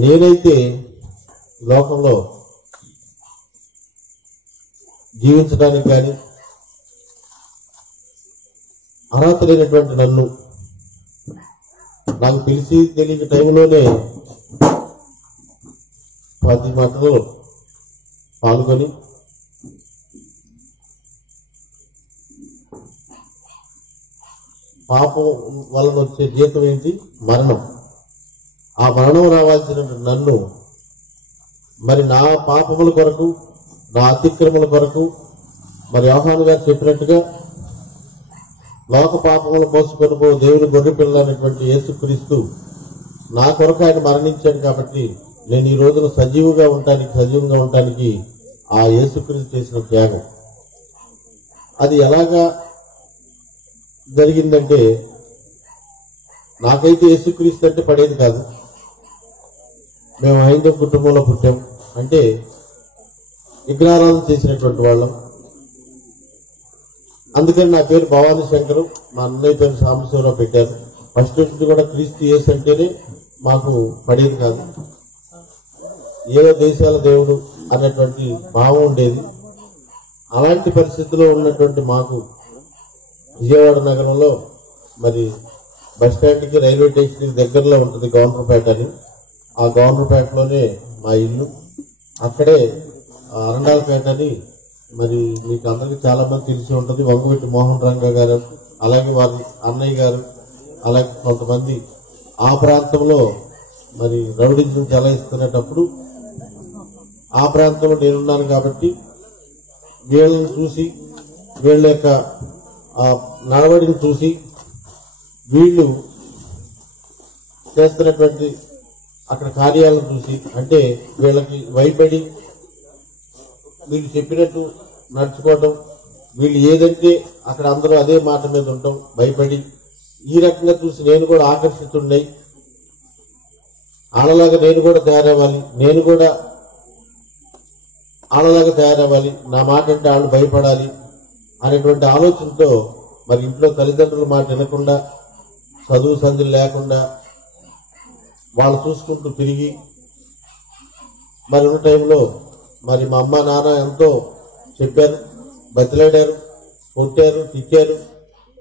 నేనైతే లోకంలో జీవించడానికి కానీ అర్హత లేనటువంటి నన్ను నాకు తెలిసి తెలియని టైంలోనే 10 మాటలు పాల్గొని పాపం వలన వచ్చే జీతం ఏంటి? మరణం. ఆ మరణం రావాల్సిన నన్ను మరి నా పాపముల కొరకు, నా అతిక్రమల కొరకు మరి యోహాను గారు చెప్పినట్టుగా లోక పాపములు మోసుకొని పో దేవుని గొర్రె పిల్ల అనేటువంటి యేసుక్రీస్తు నా కొరకు ఆయన మరణించాడు. కాబట్టి నేను ఈ రోజున సజీవంగా ఉండటానికి ఆ యేసుక్రీస్తు చేసిన త్యాగం అది ఎలాగా జరిగిందంటే, నాకైతే యేసుక్రీస్తు అంటే పడేది కాదు. మేము హైందవ కుటుంబంలో పుట్టాం. అంటే విగ్రహారాధన చేసినటువంటి వాళ్ళం. అందుకని నా పేరు భవానీ శంకరు, మా అన్నయ్య పేరు సాంబశివరావు పెట్టారు. ఫస్ట్ నుంచి కూడా క్రీస్తు యేసు అంటేనే మాకు పడేది కాదు. ఏదో దేశాల దేవుడు అనేటువంటి భావం ఉండేది. అలాంటి పరిస్థితిలో ఉన్నటువంటి మాకు విజయవాడ నగరంలో మరి బస్టాండ్కి రైల్వే స్టేషన్కి దగ్గరలో ఉంటుంది గవర్నర్పేట అని. ఆ గవర్నర్పేటలోనే మా ఇల్లు. అక్కడే అరండాలపేట అని మరి మీకు అందరికీ చాలా మంది తెలిసి ఉంటుంది. వంగవీటి మోహన్ రంగ గారు, అలాగే వారి అన్నయ్య గారు, అలాగే కొంతమంది ఆ ప్రాంతంలో మరి రౌడీజం చెలాయిస్తున్నప్పుడు ఆ ప్రాంతంలో నేనున్నాను. కాబట్టి వీళ్ళని చూసి, వీళ్ళ యొక్క నడవడిని చూసి, వీళ్ళు చేస్తున్నటువంటి అక్కడ కార్యాలను చూసి, అంటే వీళ్ళకి భయపడి వీళ్ళు చెప్పినట్టు నడుచుకోవటం, వీళ్ళు ఏదంటే అక్కడ అందరూ అదే మాట మీద ఉండటం భయపడి, ఈ రకంగా చూసి నేను కూడా ఆకర్షితున్నై ఆడలాగా నేను కూడా తయారవ్వాలి, నా మాట అంటే వాళ్ళు భయపడాలి అనేటువంటి ఆలోచనతో మరి ఇంట్లో తల్లిదండ్రుల మాట వినకుండా, చదువు సంధులు లేకుండా వాళ్ళు చూసుకుంటూ తిరిగి మరి ఉన్న టైంలో మరి మా అమ్మ నాన్న ఎంతో చెప్పారు, బతిలాడారు, కొట్టారు, తిట్టారు.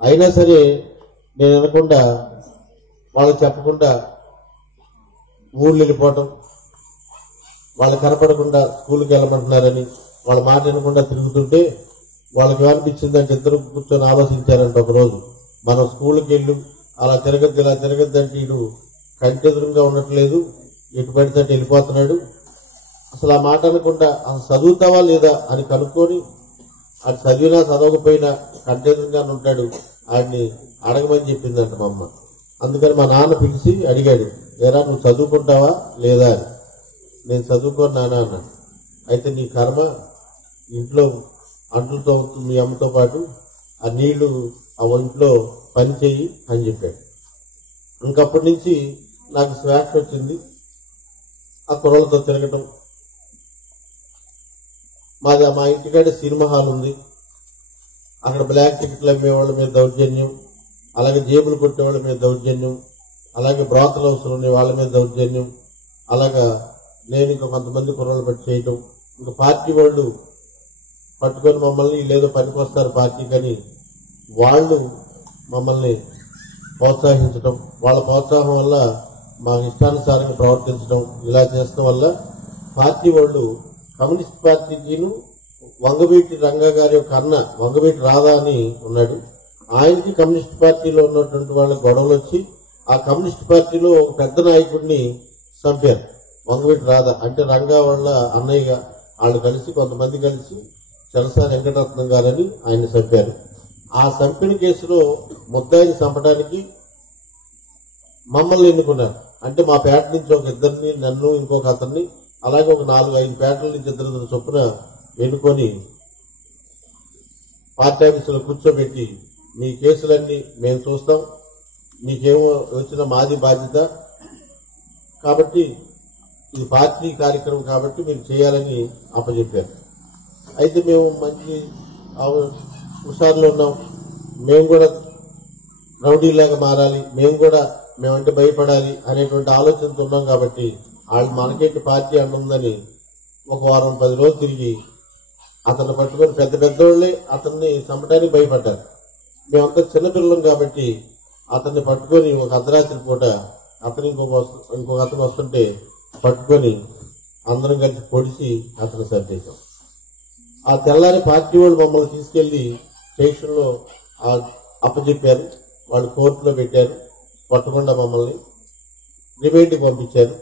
అయినా సరే నేను అనకుండా, వాళ్ళకి చెప్పకుండా ఊళ్ళు వెళ్ళిపోవటం, వాళ్ళు కనపడకుండా స్కూల్కి వెళ్ళమంటున్నారని వాళ్ళ మాట వినకుండా తిరుగుతుంటే వాళ్ళకి అనిపించిందంటే ఇద్దరు కూర్చొని ఆలోచించారంట ఒకరోజు, మనం స్కూల్కి వెళ్ళి అలా తిరగద్దంటే ఇటు కంటెదురుగా ఉండట్లేదు, ఎటు పడితే వెళ్ళిపోతున్నాడు, అసలు ఆ మాట అనకుండా అసలు చదువుతావా లేదా అని కనుక్కొని, అది చదివినా చదవకపోయినా కంటెదురుగా ఉంటాడు, ఆయన్ని అడగమని చెప్పిందంట మా అమ్మ. అందుకని మా నాన్న పిలిచి అడిగాడు, ఏరా నువ్వు చదువుకుంటావా లేదా అని. నేను చదువుకోను నాన్న అన్నాను. అయితే నీ కర్మ, ఇంట్లో అంట్లతో మీ అమ్మతో పాటు ఆ నీళ్లు ఆ ఒంట్లో పని చెయ్యి అని చెప్పాడు. ఇంకప్పటి నుంచి నాకు స్వాక్స్ వచ్చింది, ఆ కుర్రలతో తిరగటం. మా ఇంటికాడే సినిమా హాల్ ఉంది. అక్కడ బ్లాక్ టికెట్లు అమ్మేవాళ్ళ మీద దౌర్జన్యం, అలాగే జేబులు కొట్టేవాళ్ళ మీద దౌర్జన్యం, అలాగే బ్రాతల్ హౌస్లు ఉండే వాళ్ళ మీద దౌర్జన్యం, అలాగా నేను ఇంకా కొంతమంది కుర్రలు పట్టి చేయటం. ఇంకా పార్టీ వాళ్ళు పట్టుకొని మమ్మల్ని లేదో పనికొస్తారు పార్టీకని వాళ్ళు మమ్మల్ని ప్రోత్సహించడం, వాళ్ళ ప్రోత్సాహం వల్ల మా ఇష్టానుసారంగా ప్రవర్తించడం, ఇలా చేసడం వల్ల పార్టీ వాళ్ళు కమ్యూనిస్ట్ పార్టీకిను వంగవీటి రంగ గారి యొక్క అన్న వంగవీటి రాధా అని ఉన్నాడు, ఆయనకి కమ్యూనిస్ట్ పార్టీలో ఉన్నటువంటి వాళ్ళ గొడవలు వచ్చి ఆ కమ్యూనిస్ట్ పార్టీలో ఒక పెద్ద నాయకుడిని చంపారు. వంగవీటి రాధా అంటే రంగా వాళ్ళ అన్నయ్యగా వాళ్ళు కలిసి, కొంతమంది కలిసి చలసాని వెంకటరత్నం గారని ఆయన చంపారు. ఆ చంపిన కేసులో ముద్దాయిని చంపడానికి మమ్మల్ని ఎన్నుకున్నారు. అంటే మా పేట నుంచి ఒక ఇద్దరిని, నన్ను ఇంకొక అతన్ని, అలాగే ఒక 4-5 పేటల నుంచి ఇద్దరు చొప్పున ఎన్నుకొని పార్టీ ఆఫీసులో కూర్చోబెట్టి, మీ కేసులన్నీ మేము చూస్తాం, మీకేమో వచ్చిన మాది బాధ్యత, కాబట్టి ఇది పార్టీ కార్యక్రమం కాబట్టి మీరు చేయాలని అప్పచెప్పారు. అయితే మేము మంచి హుషారులో ఉన్నాం, మేము కూడా రౌడీలాగా మారాలి, మేము కూడా మేమంటే భయపడాలి అనేటువంటి ఆలోచనతో ఉన్నాం కాబట్టి వాళ్ళు మనకేంటి పార్టీ అంటుందని ఒక వారం 10 రోజులు తిరిగి అతన్ని పట్టుకొని పెద్ద పెద్దోళ్లే అతన్ని చంపడానికి భయపడ్డారు. మేమంతా చిన్నపిల్లలం కాబట్టి అతన్ని పట్టుకొని ఒక అర్ధరాత్రి పూట అతను ఇంకొక అతను వస్తుంటే పట్టుకొని అందరం కలిసి పొడిచి అతను సర్దేశాం. ఆ తెల్లారి పార్టీ వాళ్ళు మమ్మల్ని తీసుకెళ్లి స్టేషన్లో అప్పచెప్పారు. వాళ్ళు కోర్టులో పెట్టారు. పట్టకుండా మమ్మల్ని రిమాండ్కి పంపించారు.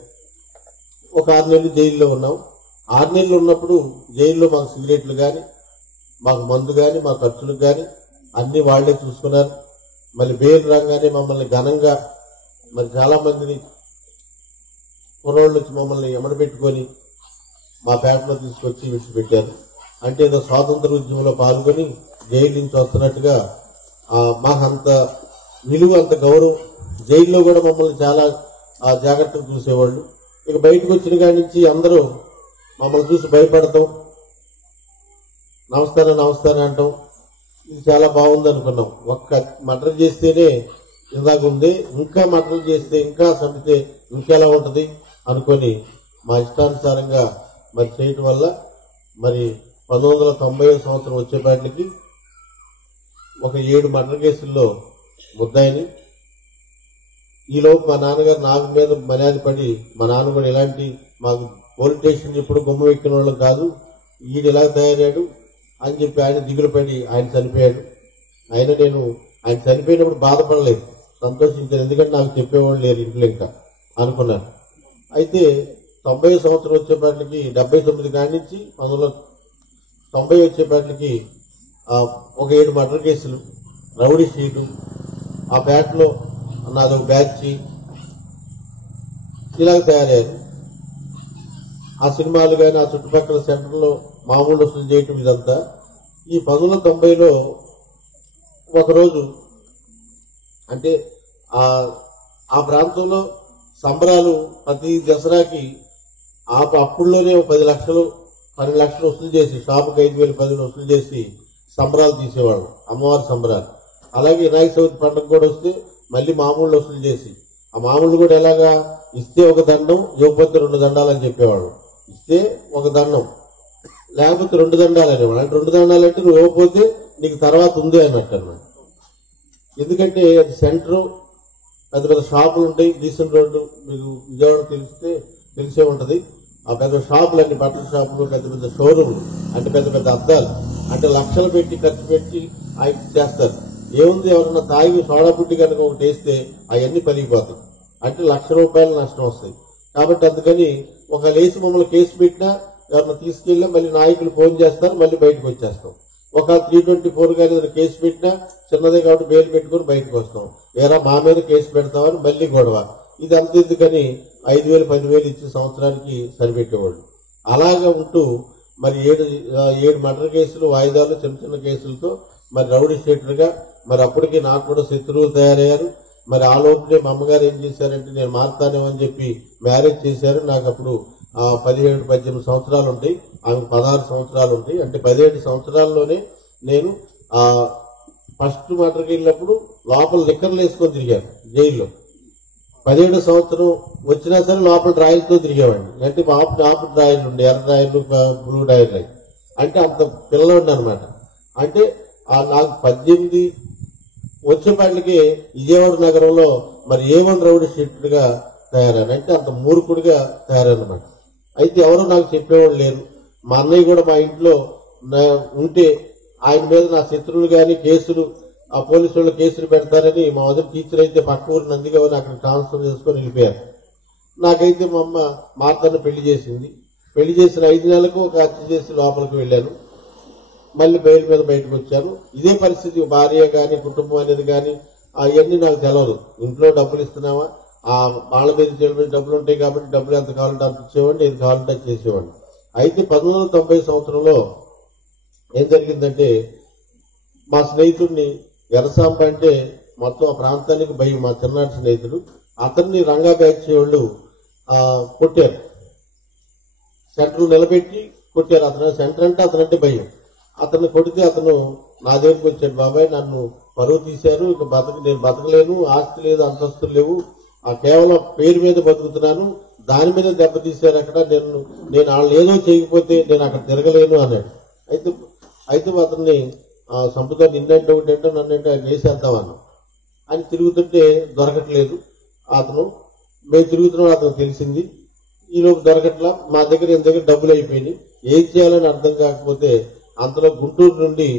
ఒక 6 నెలలు జైల్లో ఉన్నాం. 6 నెలలు ఉన్నప్పుడు జైల్లో మాకు సిగరెట్లు కానీ మాకు మందు కానీ మా ఖర్చులకు కానీ అన్ని వాళ్లే చూసుకున్నారు. మళ్ళీ బెయిల్ రాగానే మమ్మల్ని ఘనంగా మరి చాలా మందిని కుర్రోళ్ళు వచ్చి మమ్మల్ని ఎమడబెట్టుకొని మా పేటలో తీసుకొచ్చి విడిచిపెట్టారు. అంటే ఏదో స్వాతంత్ర ఉద్యమంలో పాల్గొని జైలు నుంచి వస్తున్నట్టుగా మాకు అంత విలువ, అంత గౌరవం. జైల్లో కూడా మమ్మల్ని చాలా జాగ్రత్తగా చూసేవాళ్ళు. ఇక బయటకు వచ్చిన కాడి నుంచి అందరూ మమ్మల్ని చూసి భయపడతాం, నమస్కారం నమస్కారం అంటాం. ఇది చాలా బాగుంది అనుకున్నాం. ఒక్క మర్డర్ చేస్తేనే ఇందాక ఉంది, ఇంకా మర్డర్ చేస్తే ఇంకా చంపితే ఇంకెలా ఉంటుంది అనుకొని మా ఇష్టానుసారంగా మరి చేయటం వల్ల మరి 1990 సంవత్సరం వచ్చేపాటికి ఒక 7 మర్డర్ కేసుల్లో ముద్దాయిని. ఈలోపు మా నాన్నగారు నాకు మీద మర్యాద పడి మా నాన్న కూడా ఇలాంటి మాకు పోలీస్ స్టేషన్ ఇప్పుడు గుమ్మ ఎక్కిన వాళ్ళం కాదు, ఈడు ఇలా తయారయ్యాడు అని చెప్పి ఆయన దిగులు పడి ఆయన చనిపోయాడు. ఆయన చనిపోయినప్పుడు బాధపడలేదు, సంతోషించాను. ఎందుకంటే నాకు చెప్పేవాళ్ళు లేరు ఇంట్లో ఇంకా అనుకున్నాను. అయితే 90 సంవత్సరం వచ్చేపాటికి 79 కాడి నుంచి 1990 వచ్చేపాటికి ఒక 7 మర్డర్ కేసులు, రౌడీ షీటు, ఆ బ్యాట్లో నాదొక బ్యాచ్ ఇలాగ తయారయ్యారు. ఆ సినిమాలు కానీ ఆ చుట్టుపక్కల సెంటర్లో మామూలు వసూలు చేయటం ఇదంతా. ఈ 1990లో ఒకరోజు అంటే ఆ ప్రాంతంలో సంబరాలు ప్రతి దసరాకి అప్పుడులోనే 10 లక్షలు 12 లక్షలు వసూలు చేసి షాపుకి 5,000 10,000 వసూలు చేసి సంబరాలు తీసేవాళ్ళు, అమ్మవారి సంబరాలు. అలాగే వినాయక చవితి పండుగ కూడా వస్తే మళ్ళీ మామూలు వసూలు చేసి, ఆ మామూలు కూడా ఎలాగా ఇస్తే ఒక దండం, ఇవ్వకపోతే 2 దండాలు అని చెప్పేవాడు. ఇస్తే ఒక దండం, లేకపోతే 2 దండాలు అనేవాడు. అంటే 2 దండాలు అంటే నువ్వు ఇవ్వకపోతే నీకు తర్వాత ఉంది అన్నట్టు అన్నమాట. ఎందుకంటే అది సెంటరు, పెద్ద పెద్ద షాపులు ఉంటాయి. డీసెంట్ రోడ్డు మీకు విజయవాడ తెలిసే ఉంటది. ఆ పెద్ద షాపులన్నీ బట్టల షాపులు, పెద్ద పెద్ద షోరూమ్లు, అంటే పెద్ద పెద్ద అద్దాలు, అంటే లక్షలు పెట్టి ఖర్చు పెట్టి ఆయన చేస్తారు. ఏముంది, ఎవరన్నా తాగి సోడా బుడ్డి కనుక ఒకటి వేస్తే అవన్నీ పలిగిపోతాయి. అంటే ₹1,00,000 నష్టం వస్తాయి. కాబట్టి అందుకని ఒక లేచి మమ్మల్ని కేసు పెట్టినా ఎవరన్నా తీసుకెళ్ళి మళ్ళీ నాయకులు ఫోన్ చేస్తారు, మళ్ళీ బయటకు వచ్చేస్తాం. ఒక 324 గారి కేసు పెట్టినా చిన్నదే కాబట్టి బెయిల్ పెట్టుకుని బయటకు వస్తాం. ఏరా మా మీద కేసు పెడతామని మళ్ళీ గొడవ. ఇది అంత ఎందుకని 5,000 10,000 ఇచ్చి సంవత్సరానికి సరిపెట్టేవాళ్ళు. అలాగా ఉంటూ మరి 7 మర్డర్ కేసులు వాయిదాలు, చిన్న చిన్న కేసులతో మరి రౌడీ షీటర్గా మరి అప్పటికి నాకు కూడా శత్రువులు తయారయ్యారు. మరి ఆ లోపునే మా అమ్మగారు ఏం చేశారంటే నేను మారుతానేమని చెప్పి మ్యారేజ్ చేశారు. నాకు అప్పుడు 17-18 సంవత్సరాలు ఉంటాయి, ఆమెకు 16 సంవత్సరాలు ఉంటాయి. అంటే 17 సంవత్సరాల్లోనే నేను ఫస్ట్ మర్డర్కి వెళ్ళినప్పుడు లోపల లిక్కర్లు వేసుకొని తిరిగాను జైల్లో. 17 సంవత్సరం వచ్చినా సరే లోపల డ్రాయర్తో తిరిగేవాడిని. అంటే ఆపు డ్రాయర్లు ఉండే, ఎర్ర డ్రాయర్లు, బ్లూ డ్రాయర్లు. అంటే అంత పిల్లవాడిని అనమాట. అంటే నాకు 18 వచ్చేపాటికి విజయవాడ నగరంలో మరి A1 రౌడీ షీటర్గా తయారాను. అంటే అంత మూర్ఖుడిగా తయారన్నమాట. అయితే ఎవరో నాకు చెప్పేవాడు లేరు. మా అన్నయ్య కూడా మా ఇంట్లో ఉంటే ఆయన మీద నా శత్రువులు కానీ కేసులు, ఆ పోలీసు వాళ్ళు కేసులు పెడతారని మా మొదటి టీచర్ అయితే పక్క ఊరు నందిగావని అక్కడ ట్రాన్స్ఫర్ చేసుకొని వెళ్ళిపోయారు. నాకైతే మా అమ్మ మార్తను పెళ్లి చేసింది. పెళ్లి చేసిన 5 నెలలకు ఒక హత్య చేసి లోపలికి వెళ్ళాను. మళ్ళీ బయట మీద బయటకు వచ్చాను. ఇదే పరిస్థితి. భార్య గాని కుటుంబం అనేది కానీ అవన్నీ నాకు తెలవదు. ఇంట్లో డబ్బులు ఇస్తున్నావా, వాళ్ళ మీద చెల్లిపోయిన డబ్బులు ఉంటాయి కాబట్టి డబ్బులు ఎంత కావాలంటే అంత ఇచ్చేవాడిని, ఏది కావాలంటే చేసేవాడిని. అయితే 1990 సంవత్సరంలో ఏం జరిగిందంటే మా స్నేహితుడిని ఎర్రసాంప అంటే మొత్తం ఆ ప్రాంతానికి భయం. మా చిన్నాటి స్నేహితుడు, అతన్ని రంగా బ్యాచ్ వాళ్ళు కొట్టారు. సెంటర్ నిలబెట్టి కొట్టారు. అతను సెంటర్ అంటే అతనంటే భయం. అతన్ని కొడితే అతను నా దగ్గరికి వచ్చాడు, బాబాయ్ నన్ను పరువు తీశారు, ఇక నేను బతకలేను, ఆస్తి లేదు, అంతస్తులు లేవు, కేవలం పేరు మీద బతుకుతున్నాను, దాని మీద దెబ్బతీశారు. అక్కడ నేను వాళ్ళు ఏదో చేయకపోతే నేను అక్కడ తిరగలేను అన్నాడు. అయితే అతన్ని సంపుతా నిన్నంటే ఒకటంటే నన్నంటే ఆయన వేసేద్దామన్నా అని తిరుగుతుంటే దొరకట్లేదు. మేము తిరుగుతున్నాం అతను తెలిసింది. ఈలోపు దొరకట్లా. మా దగ్గర డబ్బులు అయిపోయినాయి. ఏం చేయాలని అర్థం కాకపోతే అంతలో గుంటూరు నుండి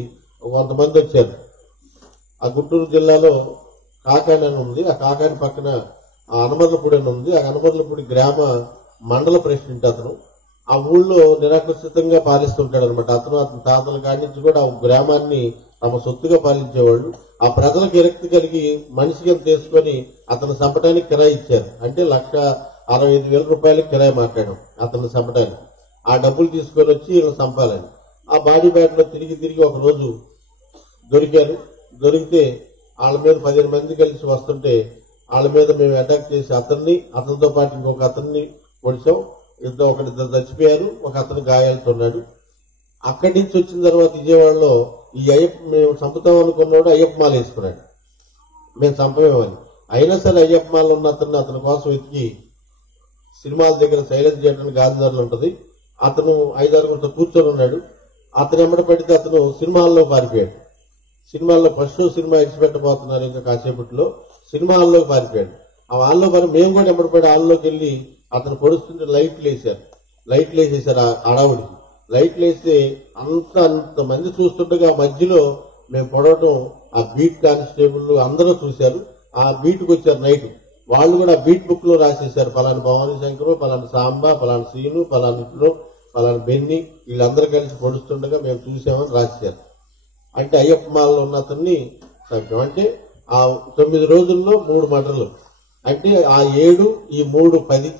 కొంతమంది వచ్చారు. ఆ గుంటూరు జిల్లాలో కాకాని అని ఉంది. ఆ కాకాని పక్కన అనమర్లపూడి అని ఉంది. ఆ అనమర్లపూడి గ్రామ మండల ప్రెసిడెంట్ అతను. ఆ ఊళ్ళో నిరాకర్షితంగా పాలిస్తుంటాడు అనమాట. అతని తాతల కాడి నుంచి కూడా ఆ గ్రామాన్ని తమ సొత్తుగా పాలించేవాళ్ళు. ఆ ప్రజలకు విరక్తి కలిగి మనిషికి తీసుకొని అతను చంపడానికి కిరాయి ఇచ్చారు. అంటే 1,65,000 రూపాయలకి కిరాయి మాట్లాడాం అతన్ని చంపడానికి. ఆ డబ్బులు తీసుకొని వచ్చి వీళ్ళని చంపాలని ఆ బాడీ బ్యాగ్ లో తిరిగి ఒక రోజు దొరికారు. దొరికితే వాళ్ళ మీద 15 మంది కలిసి వస్తుంటే వాళ్ళ మీద మేము అటాక్ చేసి అతనితో పాటు ఇంకొక అతన్ని పొడిచాం. ఒకరిద్దరు చచ్చిపోయారు, ఒక అతను గాయాలతో ఉన్నాడు. అక్కడి నుంచి వచ్చిన తర్వాత విజయవాడలో ఈ మేము చంపుతాం అనుకున్నాడు అయ్యప్ప మాల వేసుకున్నాడు. మేము చంపమేమని. అయినా సరే అయ్యప్ప మాల ఉన్న అతని కోసం వెతికి సినిమాల దగ్గర సైలెన్స్ చేయడానికి గాంధీనగర్లో ఉంటది. అతను 5-6 కూర్చొని ఉన్నాడు. అతను ఎమ్మడ పడితే అతను సినిమాల్లో పారిపోయాడు. సినిమాల్లో ఫస్ట్ షో సినిమా ఇచ్చిపెట్టబోతున్నారు ఇంకా కాసేపట్లో. సినిమా హాల్లోకి పారిపోయాడు. ఆ హాల్లో మేము కూడా ఎమ్మడపడి హాల్లోకి వెళ్ళి అతను పొడుస్తుంటే లైట్లు వేసేశారు అడావుడికి. లైట్లు వేస్తే అంతమంది చూస్తుండగా మధ్యలో మేము పొడవటం ఆ బీట్ కానిస్టేబుల్ అందరూ చూశారు. ఆ బీట్కి వచ్చారు నైట్. వాళ్ళు కూడా బీట్ బుక్ లో రాసేశారు పలానా భవానీ శంకరు, పలానా సాంబా, పలానా సీను, పలానా బెన్ని వీళ్ళందరూ కలిసి పొడుస్తుండగా మేము చూసామని రాశారు. అంటే అయ్యప్ప మాలలో ఉన్న అతన్ని చంపాం. అంటే ఆ 9 రోజుల్లో 3 మర్డర్లు. అంటే ఆ 7 ఈ 3 10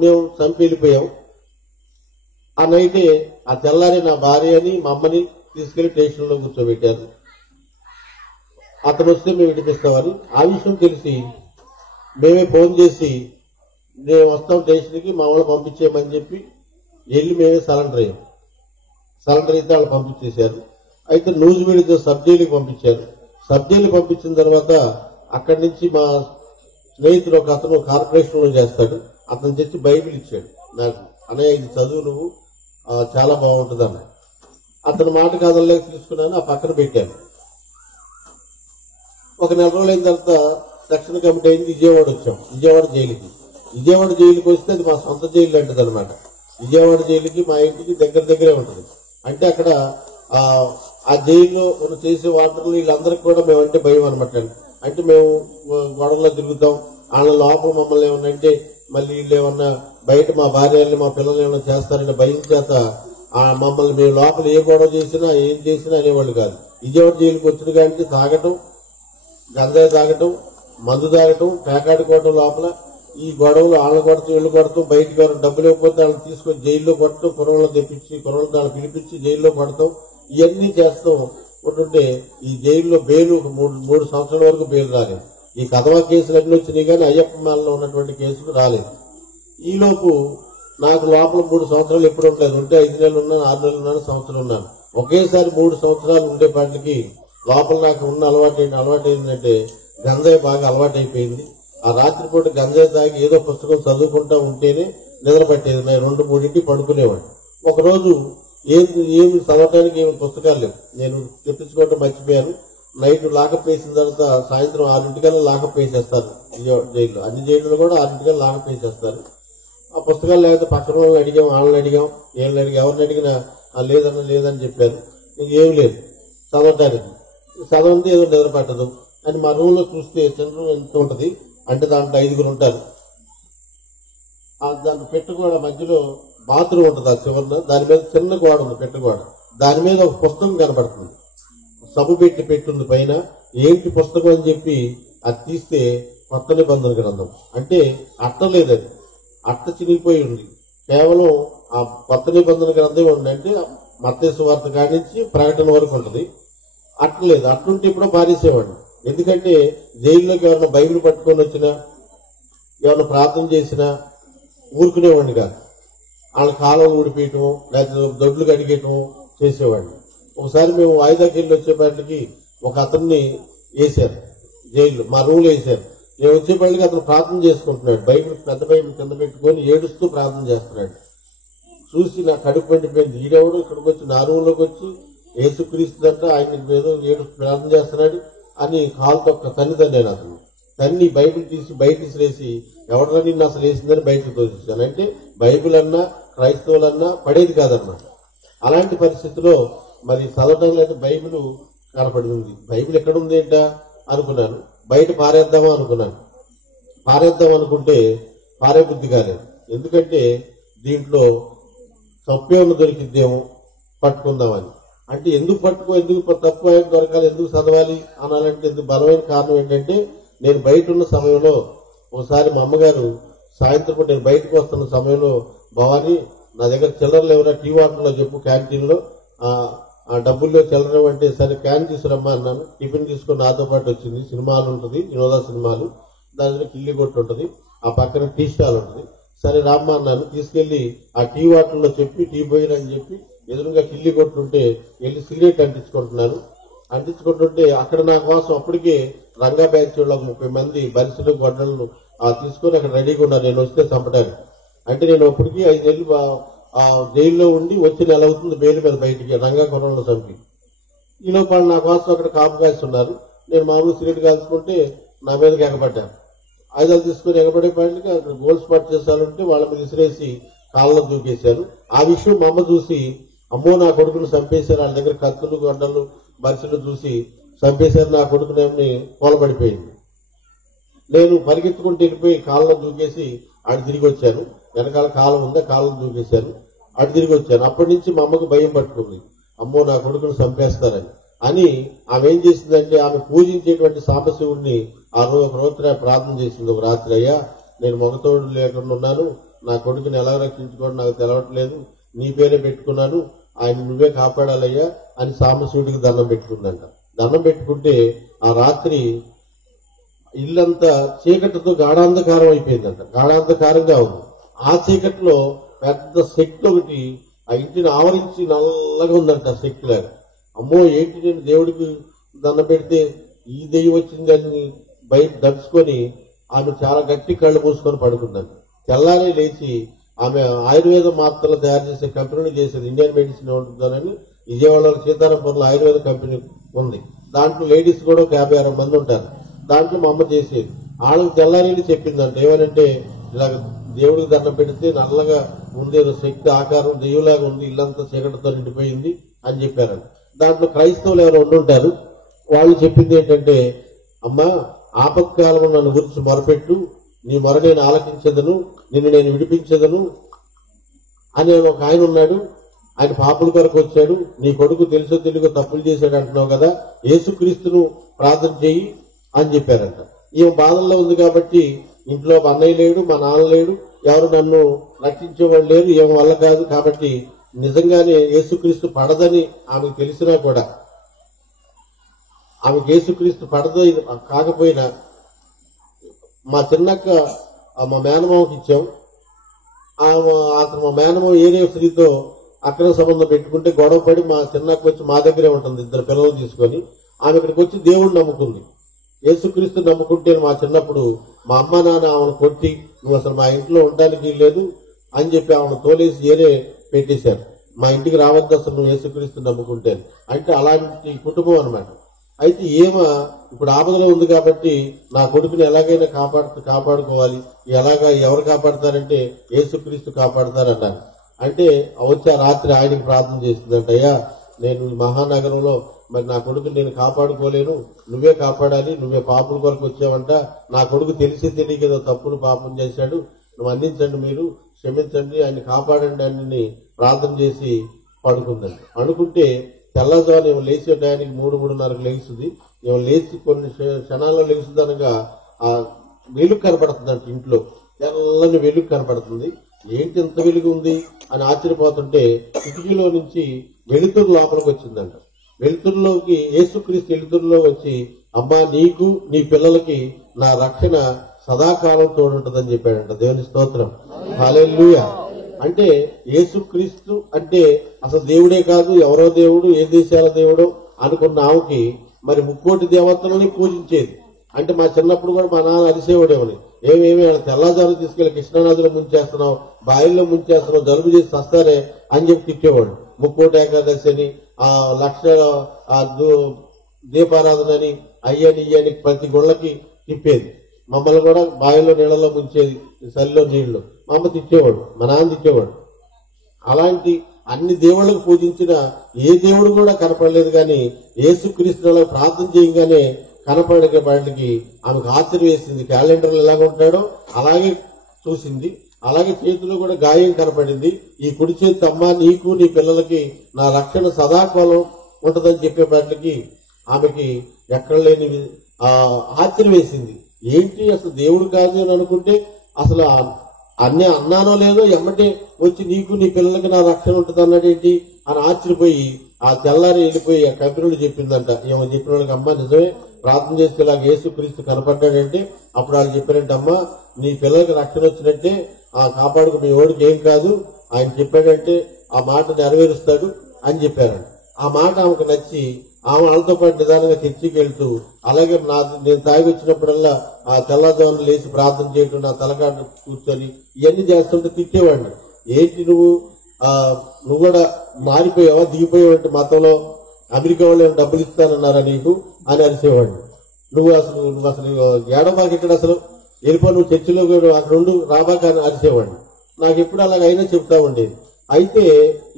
మేము చంపి వెళ్ళిపోయాం. ఆ నైటే ఆ తెల్లారి నా భార్యని మా అమ్మని తీసుకెళ్లి స్టేషన్లో కూర్చోబెట్టారు. అతను వస్తే మేము విడిపిస్తామని. ఆ విషయం తెలిసి మేమే ఫోన్ చేసి మేము వస్తాం స్టేషన్కి, మా వాళ్ళు పంపించేయమని చెప్పి వెళ్ళి మేమే సరెండర్ అయ్యాం. సరెండర్ అయితే వాళ్ళు పంపించేశారు. అయితే నూజివీడితో సబ్ జైలుకి పంపించారు. సబ్ జైలుకి పంపించిన తర్వాత అక్కడి నుంచి మా స్నేహితుడు ఒక అతను కార్పొరేషన్ లో చేస్తాడు. అతను తెచ్చి బైబిల్ ఇచ్చాడు నాకు. అన్నయ్య ఇది చదువు నువ్వు, చాలా బాగుంటుంది అన్న. అతని మాట కాదలేక తీసుకున్నాను, ఆ పక్కన పెట్టాను. ఒక 4 రోజులు అయిన తర్వాత సెక్షన్ కమిటీ అయింది. విజయవాడ వచ్చాం. విజయవాడ జైలుకి వస్తే అది మా సొంత జైలు అంటది అనమాట. విజయవాడ జైలుకి మా ఇంటికి దగ్గరే ఉంటుంది. అంటే అక్కడ ఆ జైల్లో మనం చేసే వార్తలు వీళ్ళందరికీ కూడా మేమంటే భయం అనమాట. అంటే మేము గొడవలో తిరుగుతాం. వాళ్ళ లోపల మమ్మల్ని ఏమన్నా అంటే మళ్ళీ వీళ్ళు ఏమన్నా బయట మా భార్యల్ని మా పిల్లలు ఏమన్నా చేస్తారనే భయం చేత మమ్మల్ని మేము లోపల ఏ గొడవ చేసినా ఏం చేసినా అనేవాళ్ళు కాదు. విజయవాడ జైలుకి వచ్చిన కానీ తాగటం, గంజాయి తాగటం, మందు తాగటం, పేకాడుకోవటం, లోపల ఈ గొడవలు వాళ్ళని కొడతాం వీళ్ళు కొడతాం, బయటకు ఎవరు డబ్బులు ఇవ్వకపోతే వాళ్ళని తీసుకొని జైల్లో కొట్టడం, కుర్రలను తెప్పించి కుర్రలను వాళ్ళని పిలిపించి జైల్లో కొడతాం, ఇవన్నీ చేస్తాం ఉంటుంటే ఈ జైల్లో బెయిల్ 3 సంవత్సరాల వరకు బెయిల్ రాలేదు. ఈ కథవా కేసులు అన్ని వచ్చినాయి కానీ అయ్యప్ప మాలలో ఉన్నటువంటి కేసులు రాలేదు. ఈలోపు నాకు లోపల 3 సంవత్సరాలు ఎప్పుడు ఉండలేదు. ఉంటే 5 నెలలు ఉన్నాను, 6 నెలలు ఉన్నాను, సంవత్సరం ఉన్నాను. ఒకేసారి 3 సంవత్సరాలు ఉండేపాటికి లోపల నాకు ఉన్న అలవాటు ఏంటంటే గంజాయి బాగా అలవాటైపోయింది. ఆ రాత్రిపూట గంజాయి తాగి ఏదో పుస్తకం చదువుకుంటా ఉంటేనే నిద్ర పట్టేది. నేను 2-3 పడుకునేవాడిని. ఒకరోజు ఏమి చదవడానికి ఏమి పుస్తకాలు లేవు. నేను తెప్పించుకోవడం మర్చిపోయాను. నైట్ లాకప్ వేసిన తర్వాత సాయంత్రం 6 లాకప్ వేసేస్తారు జైల్లో. అన్ని జైల్లో కూడా 6 లాకప్ వేసేస్తారు. ఆ పుస్తకాలు లేకపోతే పక్కన వాళ్ళని అడిగాం, వాళ్ళని అడిగాం, ఎవరిని అడిగినా లేదని చెప్పారు. ఇంకేం లేదు చదవటానికి. చదవండి ఏదో నిద్ర పట్టదు అని మా రూమ్ లో చూస్తే చిన్న రూమ్ ఎంత ఉంటది అంటే దాంట్లో 5 ఉంటారు. దాన్ని పెట్టుకోవడం మధ్యలో బాత్రూమ్ ఉంటుంది. ఆ చివరిన దాని మీద చిన్న గోడ ఉంది, పెట్టుకోవడ. దాని మీద ఒక పుస్తకం కనబడుతుంది. సబ్బు పెట్టుంది పైన. ఏంటి పుస్తకం అని చెప్పి అది తీస్తే కొత్త నిబంధన గ్రంథం. అంటే అట్ట లేదది, అట్ట చినిగిపోయి ఉంది. కేవలం ఆ కొత్త నిబంధన గ్రంథం ఉంది. అంటే మత్తయి సువార్త కాడి నుంచి ప్రకటన వరకు ఉంటుంది. అట్లేదు. అట్లుంటే ఇప్పుడు పారేసేవాడు. ఎందుకంటే జైల్లోకి ఎవరైనా బైబిల్ పట్టుకొని వచ్చినా ఎవరైనా ప్రార్థన చేసినా ఊరుకునేవాడిని కాదు. వాళ్ళ కాలం ఊడిపోయటం లేకపోతే దొడ్లు కడిగేయటం చేసేవాడిని. ఒకసారి మేము వాయిదాకి వెళ్ళి వచ్చేపాటికి ఒక అతన్ని వేశారు జైల్లో, మా రూల్ వేశారు. నేను వచ్చేపల్లికి అతను ప్రార్థన చేసుకుంటున్నాడు. బైబిల్ పెద్ద బైబిల్ కింద పెట్టుకొని ఏడుస్తూ ప్రార్థన చేస్తున్నాడు. చూసి నా కడుపు పండిపోయింది. ఈడెవడు ఇక్కడికి వచ్చి నా రూమ్లోకి వచ్చి యేసుక్రీస్తుదంట ఆయనకి ఏదో ఏడు ప్రార్థన చేస్తున్నాడు అని కాలుతో తల్లిదండ్రులు అతను తన్ని బైబిల్ తీసి బయట విసిరేసి ఎవడన్నా నిన్ను అసలు వేసిందని బయటకు తోసేసాను. అంటే బైబిల్ అన్నా క్రైస్తవులన్నా పడేది కాదన్నమాట. అలాంటి పరిస్థితిలో మరి చదవటం లేదు, బైబిల్ కనపడింది. బైబిల్ ఎక్కడుంది ఏంటా అనుకున్నాను. బయట పారేద్దామా అనుకున్నాను. పారేద్దాం అనుకుంటే పారే బుద్ధి కాలేదు. ఎందుకంటే దీంట్లో తప్పేమన్నా దొరికిద్దేమో పట్టుకుందామని. అంటే ఎందుకు తప్పు అయిన దొరకాలి, ఎందుకు చదవాలి అనాలంటే ఎందుకు బలమైన కారణం ఏంటంటే నేను బయట ఉన్న సమయంలో ఒకసారి మా అమ్మగారు సాయంత్రం పూట నేను బయటకు వస్తున్న సమయంలో భవాని నా దగ్గర చిల్లర లేవురా టీ వాటర్లో చెప్పు క్యాంటీన్ లో ఆ డబ్బుల్లో చిల్లర అంటే సరే క్యాన్ తీసుకురమ్మా అన్నాను. టిఫిన్ తీసుకుని నాతో పాటు వచ్చింది. సినిమాలు ఉంటుంది, వినోద సినిమాలు, దాని కిల్లి కొట్టు ఉంటుంది, ఆ పక్కన టీ స్టాల్ ఉంటుంది. సరే రామ్మ అన్నాను. తీసుకెళ్లి ఆ టీ వాటర్లో చెప్పి టీ పోయిన అని చెప్పి ఎదురుగా కిల్లి కొట్టుంటే వెళ్ళి సిగరెట్ అంటించుకుంటుంటే అక్కడ నా కోసం అప్పటికే రంగా బ్యాచ్ వాళ్ళు 30 మంది బరిసెలు గొడ్డలను తీసుకొని అక్కడ రెడీగా ఉన్నారు నేను వస్తే చంపడానికి. అంటే నేను అప్పటికి 5 నెలలు జైల్లో ఉండి వచ్చి నెల అవుతుంది బెయిల్ మీద బయటికి రంగా కొనలను చంపి. ఈ లోపల నా కోసం అక్కడ కాపు కాస్తున్నారు. నేను మామూలు సిగరెట్ కాల్చుకుంటే నా మీదకి ఎగబడ్డాను. ఆయుధాలు తీసుకుని ఎగబడేపాటికి అక్కడ గోల్డ్ స్పాట్ చేస్తానంటే వాళ్ళ మీద విసిరేసి కాళ్ళలో దూకేశారు. ఆ విషయం మా అమ్మ చూసి అమ్మో నా కొడుకును చంపేశారు, వాళ్ళ దగ్గర కత్తులు గొడ్డలు బరిసెలు చూసి చంపేశారు, నా కొడుకునేమని కోలబడిపోయింది. నేను పరిగెత్తుకుంటూ వెళ్ళిపోయి కాళ్ళలో దూకేసి అటు తిరిగి వచ్చాను. వెనకాల కాలం ఉందా కాళ్ళను దూకేశాను, అటు తిరిగి వచ్చాను. అప్పటి నుంచి మా అమ్మకు భయం పట్టుకుంది, అమ్మో నా కొడుకును చంపేస్తారని. అని ఆమె ఏం చేసిందంటే ఆమె పూజించేటువంటి సాంబశివుడిని ఆ రోజు ప్రార్థన చేసింది. ఒక రాత్రి, అయ్యా నేను మగతోడు లేకుండా ఉన్నాను, నా కొడుకుని ఎలా రక్షించుకోవడం నాకు తెలవట్లేదు, నీ పేరే పెట్టుకున్నాను, ఆయన నువ్వే కాపాడాలయ్యా అని సాంబశివుడికి దండం పెట్టుకుందంట. దండం పెట్టుకుంటే ఆ రాత్రి ఇల్లంతా చీకటితో గాఢాంధకారం అయిపోయిందంట. గాఢాంధకారంగా ఉంది. ఆ చీకటిలో పెద్ద శక్తి ఒకటి ఆ ఇంటిని ఆవరించి నల్లగా ఉందంట. శక్తి లాగా అమ్మో ఏంటి నేను దేవుడికి దండం పెడితే ఈ దెయ్యం వచ్చిందని బయట దడుచుకొని ఆమె చాలా గట్టి కళ్ళు మూసుకొని పడుకుందంట. తెల్లారే లేచి ఆమె ఆయుర్వేద మాత్రలు తయారు చేసే కంపెనీ చేసేది, ఇండియన్ మెడిసిన్ ఉంటుందని విజయవాడలో సీతారాంపురంలో ఆయుర్వేద కంపెనీ ఉంది. దాంట్లో లేడీస్ కూడా ఒక 56 మంది ఉంటారు. దాంట్లో మా అమ్మ చేసేది. వాళ్ళకి తెల్లారేది చెప్పిందంట ఏమనంటే ఇలాగ దేవుడికి దండం పెడితే నల్లగా ఉంది, ఏదో శక్తి ఆకారం దెయ్యంలాగా ఉంది, ఇల్లంతా చీకటితో నిండిపోయింది అని చెప్పారంట. దాంట్లో క్రైస్తవులు ఎవరు ఉండుంటారు. వాళ్ళు చెప్పింది ఏంటంటే అమ్మా ఆపత్కాలం నన్ను గురించి మొరపెట్టు, నీ మొర నేను ఆలకించదను, నిన్ను నేను విడిపించదను అని ఒక ఆయన ఉన్నాడు. ఆయన పాపుల కొరకు వచ్చాడు, నీ కొడుకు తెలుసో తెలియకో తప్పులు చేశాడు అంటున్నావు కదా, యేసుక్రీస్తును ప్రార్థన చెయ్యి అని చెప్పారంట. ఈమె బాధల్లో ఉంది కాబట్టి ఇంట్లో అన్నయ్య లేడు, మా నాన్న లేడు, ఎవరు నన్ను రక్షించేవాళ్ళు లేరు, ఈమె వల్ల కాదు. కాబట్టి నిజంగానే యేసుక్రీస్తు పడదని ఆమెకు తెలిసినా కూడా, ఆమెకు యేసుక్రీస్తు పడదు కాకపోయినా మా చిన్నక్క మా మేనమామకి ఇచ్చాం. అతను మా మేనమామ ఏరే స్త్రీతో అక్రమ సంబంధం పెట్టుకుంటే గొడవ పడి మా చిన్నక్క వచ్చి మా దగ్గరే ఉంటుంది 2 పిల్లలు తీసుకొని. ఆమె ఇక్కడికి వచ్చి దేవుడిని నమ్ముకుంది, యేసుక్రీస్తు నమ్ముకుంటే మా చిన్నప్పుడు మా అమ్మ నాన్న ఆమెను కొట్టి నువ్వు అసలు మా ఇంట్లో ఉండడానికి లేదు అని చెప్పి ఆమెను తోలేసి ఏరే పెట్టేశారు. మా ఇంటికి రావద్దు అసలు నువ్వు యేసుక్రీస్తు నమ్ముకుంటే అంటే. అలాంటి కుటుంబం అనమాట. అయితే ఏమో ఇప్పుడు ఆపదలో ఉంది కాబట్టి నా కొడుకుని ఎలాగైనా కాపాడుకోవాలి. ఎలాగా ఎవరు కాపాడతారంటే యేసుక్రీస్తు కాపాడతారన్నారు. అంటే వచ్చి ఆ రాత్రి ఆయనకి ప్రార్థన చేసిందంట, అయ్యా నేను మహానగరంలో మరి నా కొడుకుని నేను కాపాడుకోలేను, నువ్వే కాపాడాలి, నువ్వే పాపం కొరకు వచ్చావంట, నా కొడుకు తెలిసి తెలియక ఏదో తప్పును పాపం చేశాడు, నువ్వు అందించండి, మీరు క్షమించండి, ఆయన కాపాడండి అని ప్రార్థన చేసి పడుకుందండి. అనుకుంటే తెల్లవారు ఏమో లేచే టయానికి 3-3:30 లేస్తుంది. ఏమో లేచి కొన్ని క్షణాల్లో లేస్తుంది అనగా ఆ వెలుగు కనపడుతుందంట. ఇంట్లో తెల్లని వెలుగు కనపడుతుంది. ఏంటి ఎంత వెలుగు ఉంది అని ఆశ్చర్యపోతుంటే కిటికీలో నుంచి వెలుతురు లోపలికి వచ్చిందంట. వెలుతురులోకి యేసుక్రీస్తు వెలుతురులో వచ్చి అమ్మా నీకు నీ పిల్లలకి నా రక్షణ సదాకాలం తోడుంటుందని చెప్పాడంట. దేవుని స్తోత్రం, హల్లెలూయా. అంటే యేసుక్రీస్తు అంటే అసలు దేవుడే కాదు, ఎవరో దేవుడు, ఏ దేశాల దేవుడో అనుకున్న ఆమెకి మరి 30 దేవతలని పూజించేది. అంటే మా చిన్నప్పుడు కూడా మా నాన్న అరిసేవాడేమని, ఏమేమి తెల్లజారు తీసుకెళ్లి కృష్ణానదిలో ముంచేస్తున్నావు, బాయిల్లో ముంచేస్తున్నావు, జలుబు చేసి వస్తారే అని చెప్పి తిట్టేవాడు. ముక్కోటి ఏకాదశి అని, ఆ లక్ష దీపారాధన అని, అయ్యని ప్రతి గుళ్ళకి తిప్పేది. మమ్మల్ని కూడా బావిలో నీళ్ళలో ముంచేది, చలిలో నీళ్లు. మా అమ్మ తిట్టేవాడు, మా నాన్న తిట్టేవాడు. అలాంటి అన్ని దేవుళ్ళకు పూజించిన ఏ దేవుడు కూడా కనపడలేదు, కానీ యేసుక్రీస్తులో ప్రార్థన చేయగానే కనపడే వాటికి ఆమెకు ఆశ్చర్యం వేసింది. క్యాలెండర్లు ఎలాగ ఉంటాడో అలాగే చూసింది, అలాగే చేతిలో కూడా గాయం కనపడింది. ఈ కుడి చేతి అమ్మ నీకు నీ పిల్లలకి నా రక్షణ సదాకాలం ఉంటుందని చెప్పేపాటికి ఆమెకి ఎక్కడ లేని ఆశ్చర్యం వేసింది. ఏంటి అసలు దేవుడు కాదు అని అనుకుంటే అసలు అన్నీ అన్నానో లేదో ఎమ్మటే వచ్చి నీకు నీ పిల్లలకి నా రక్షణ ఉంటుంది అన్నాడేంటి అని ఆశ్చర్యపోయి ఆ తెల్లారి వెళ్ళిపోయి ఆ కబిరుడు చెప్పిందంట. ఏమో చెప్పిన వాళ్ళకి, అమ్మ నిజమే ప్రార్థన చేస్తే ఇలాగ యేసుక్రీస్తు కనపడ్డాడంటే అప్పుడు వాళ్ళు చెప్పారంటే, అమ్మ నీ పిల్లలకి రక్షణ వచ్చినట్టే, ఆ కాపాడుకు మీ ఓడికి ఏం కాదు, ఆయన చెప్పాడంటే ఆ మాట నెరవేరుస్తాడు అని చెప్పారంట. ఆ మాట ఆమెకు నచ్చి ఆమె వాళ్ళతో పాటు నిదానంగా చర్చికి వెళ్తూ, అలాగే నేను తాగి వచ్చినప్పుడల్లా ఆ తెల్లవారుజామున లేచి ప్రార్థన చేయటం, నా తలకాడు కూర్చొని ఇవన్నీ చేస్తుంటే తిట్టేవాడిని. ఏంటి నువ్వు కూడా మారిపోయావా, దిగిపోయావు అంటే మతంలో అమెరికా వాళ్ళు డబ్బులు ఇస్తానన్నారా నీకు అని అరిసేవాడిని. నువ్వు అసలు ఏడబాకి ఇక్కడ అసలు వెళ్ళిపో, నువ్వు చర్చిలో అక్కడ ఉండు రాబాక అని అరిసేవాడిని. నాకు ఎప్పుడు అలాగైనా చెప్తా ఉండేది. అయితే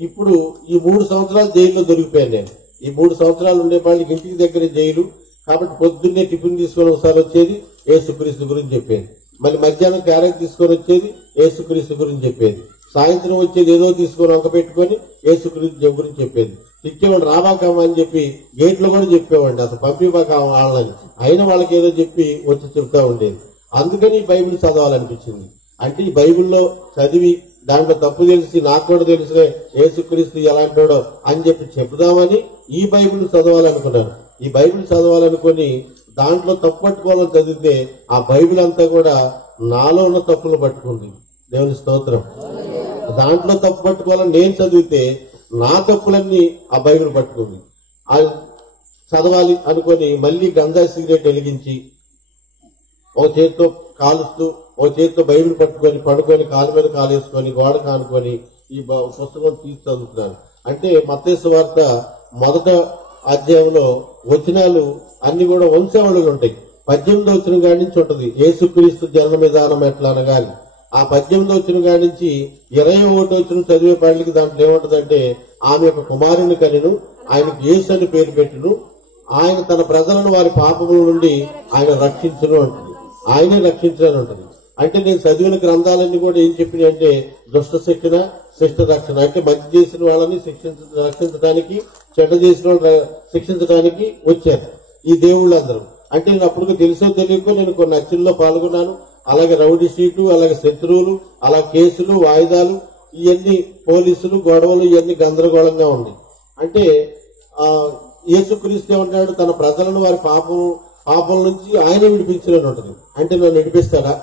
ఇప్పుడు ఈ 3 సంవత్సరాలు జైల్లో దొరికిపోయాను నేను. ఈ 3 సంవత్సరాలు ఉండే వాళ్ళకి ఇంటికి దగ్గర జైలు కాబట్టి పొద్దున్నే టిఫిన్ తీసుకొని ఒకసారి వచ్చేది, యేసుక్రీస్తు గురించి చెప్పేది. మళ్ళీ మధ్యాహ్నం క్యారెట్ తీసుకొని వచ్చేది, యేసుక్రీస్తు గురించి చెప్పేది. సాయంత్రం వచ్చేది ఏదో తీసుకొని ఒక పెట్టుకొని యేసుక్రీస్తు గురించి చెప్పేది. తిట్టేవాడు రాబాకామా అని చెప్పి గేట్లో కూడా చెప్పేవాడిని, అసలు పంపిబాకా వాళ్ళని. అయినా వాళ్ళకి ఏదో చెప్పి వచ్చి చెప్తా ఉండేది. అందుకని బైబిల్ చదవాలనిపించింది. అంటే ఈ బైబిల్లో చదివి దాంట్లో తప్పు తెలిసి నాకు కూడా తెలిసినే యేసుక్రీస్తు ఎలాంటోడో అని చెప్పి చెబుదామని ఈ బైబిల్ చదవాలనుకున్నాను. ఈ బైబిల్ చదవాలనుకుని దాంట్లో తప్పు పట్టుకోవాలని చదివితే ఆ బైబిల్ అంతా కూడా నాలో ఉన్న తప్పులు పట్టుకుంది. దేవుని స్తోత్రం. దాంట్లో తప్పు పట్టుకోవాలని నేను చదివితే నా తప్పులన్నీ ఆ బైబిల్ పట్టుకుంది. అది చదవాలి అనుకొని మళ్ళీ గంజాయి సిగరెట్ వెలిగించి ఒక చేతితో కాలుస్తూ ఒక చేతితో బైబిల్ పట్టుకొని పడుకొని కాలు మీద కాలు వేసుకొని గోడ కానుకొని ఈ పుస్తకం తీసి చదువుతున్నాను. అంటే మత్తయి సువార్త 1వ అధ్యాయంలో వచనాలు అన్ని కూడా వంశావళులు ఉంటాయి. 18వ వచనం కాడి నుంచి ఉంటుంది యేసుక్రీస్తు జన్మ విధానం ఎట్లా అనగాని. ఆ 18వ వచనం కాడి నుంచి 21వ వచనం చదివే పాటలకి దాంట్లో ఏముంటదంటే, ఆమె యొక్క కుమారుని కనెను, ఆయనకు యేసు అని పేరు పెట్టును, ఆయన తన ప్రజలను వారి పాపముల నుండి ఆయన రక్షించును అంటుంది. ఆయనే రక్షించని ఉంటుంది. అంటే నేను చదివిన గ్రంథాలన్నీ కూడా ఏం చెప్పినాయి అంటే, దుష్ట శిక్షణ శిష్ట రక్షణ. అంటే మంచి చేసిన వాళ్ళని రక్షించడానికి, చెడ్డ చేసిన వాళ్ళని శిక్షించడానికి వచ్చారు ఈ దేవుళ్ళందరూ. అంటే నేను అప్పుడు తెలుసో తెలియకో నేను కొన్ని హత్యల్లో పాల్గొన్నాను. అలాగే రౌడీ షీటు, అలాగే శత్రువులు, అలా కేసులు, వాయిదాలు, ఇవన్నీ పోలీసులు, గొడవలు, ఇవన్నీ గందరగోళంగా ఉన్నాయి. అంటే యేసుక్రీస్తు ఏమంటాడు, తన ప్రజలను వారి పాపం నుంచి ఆయన విడిపించాలని ఉంటుంది. అంటే నన్ను విడిపిస్తాడా?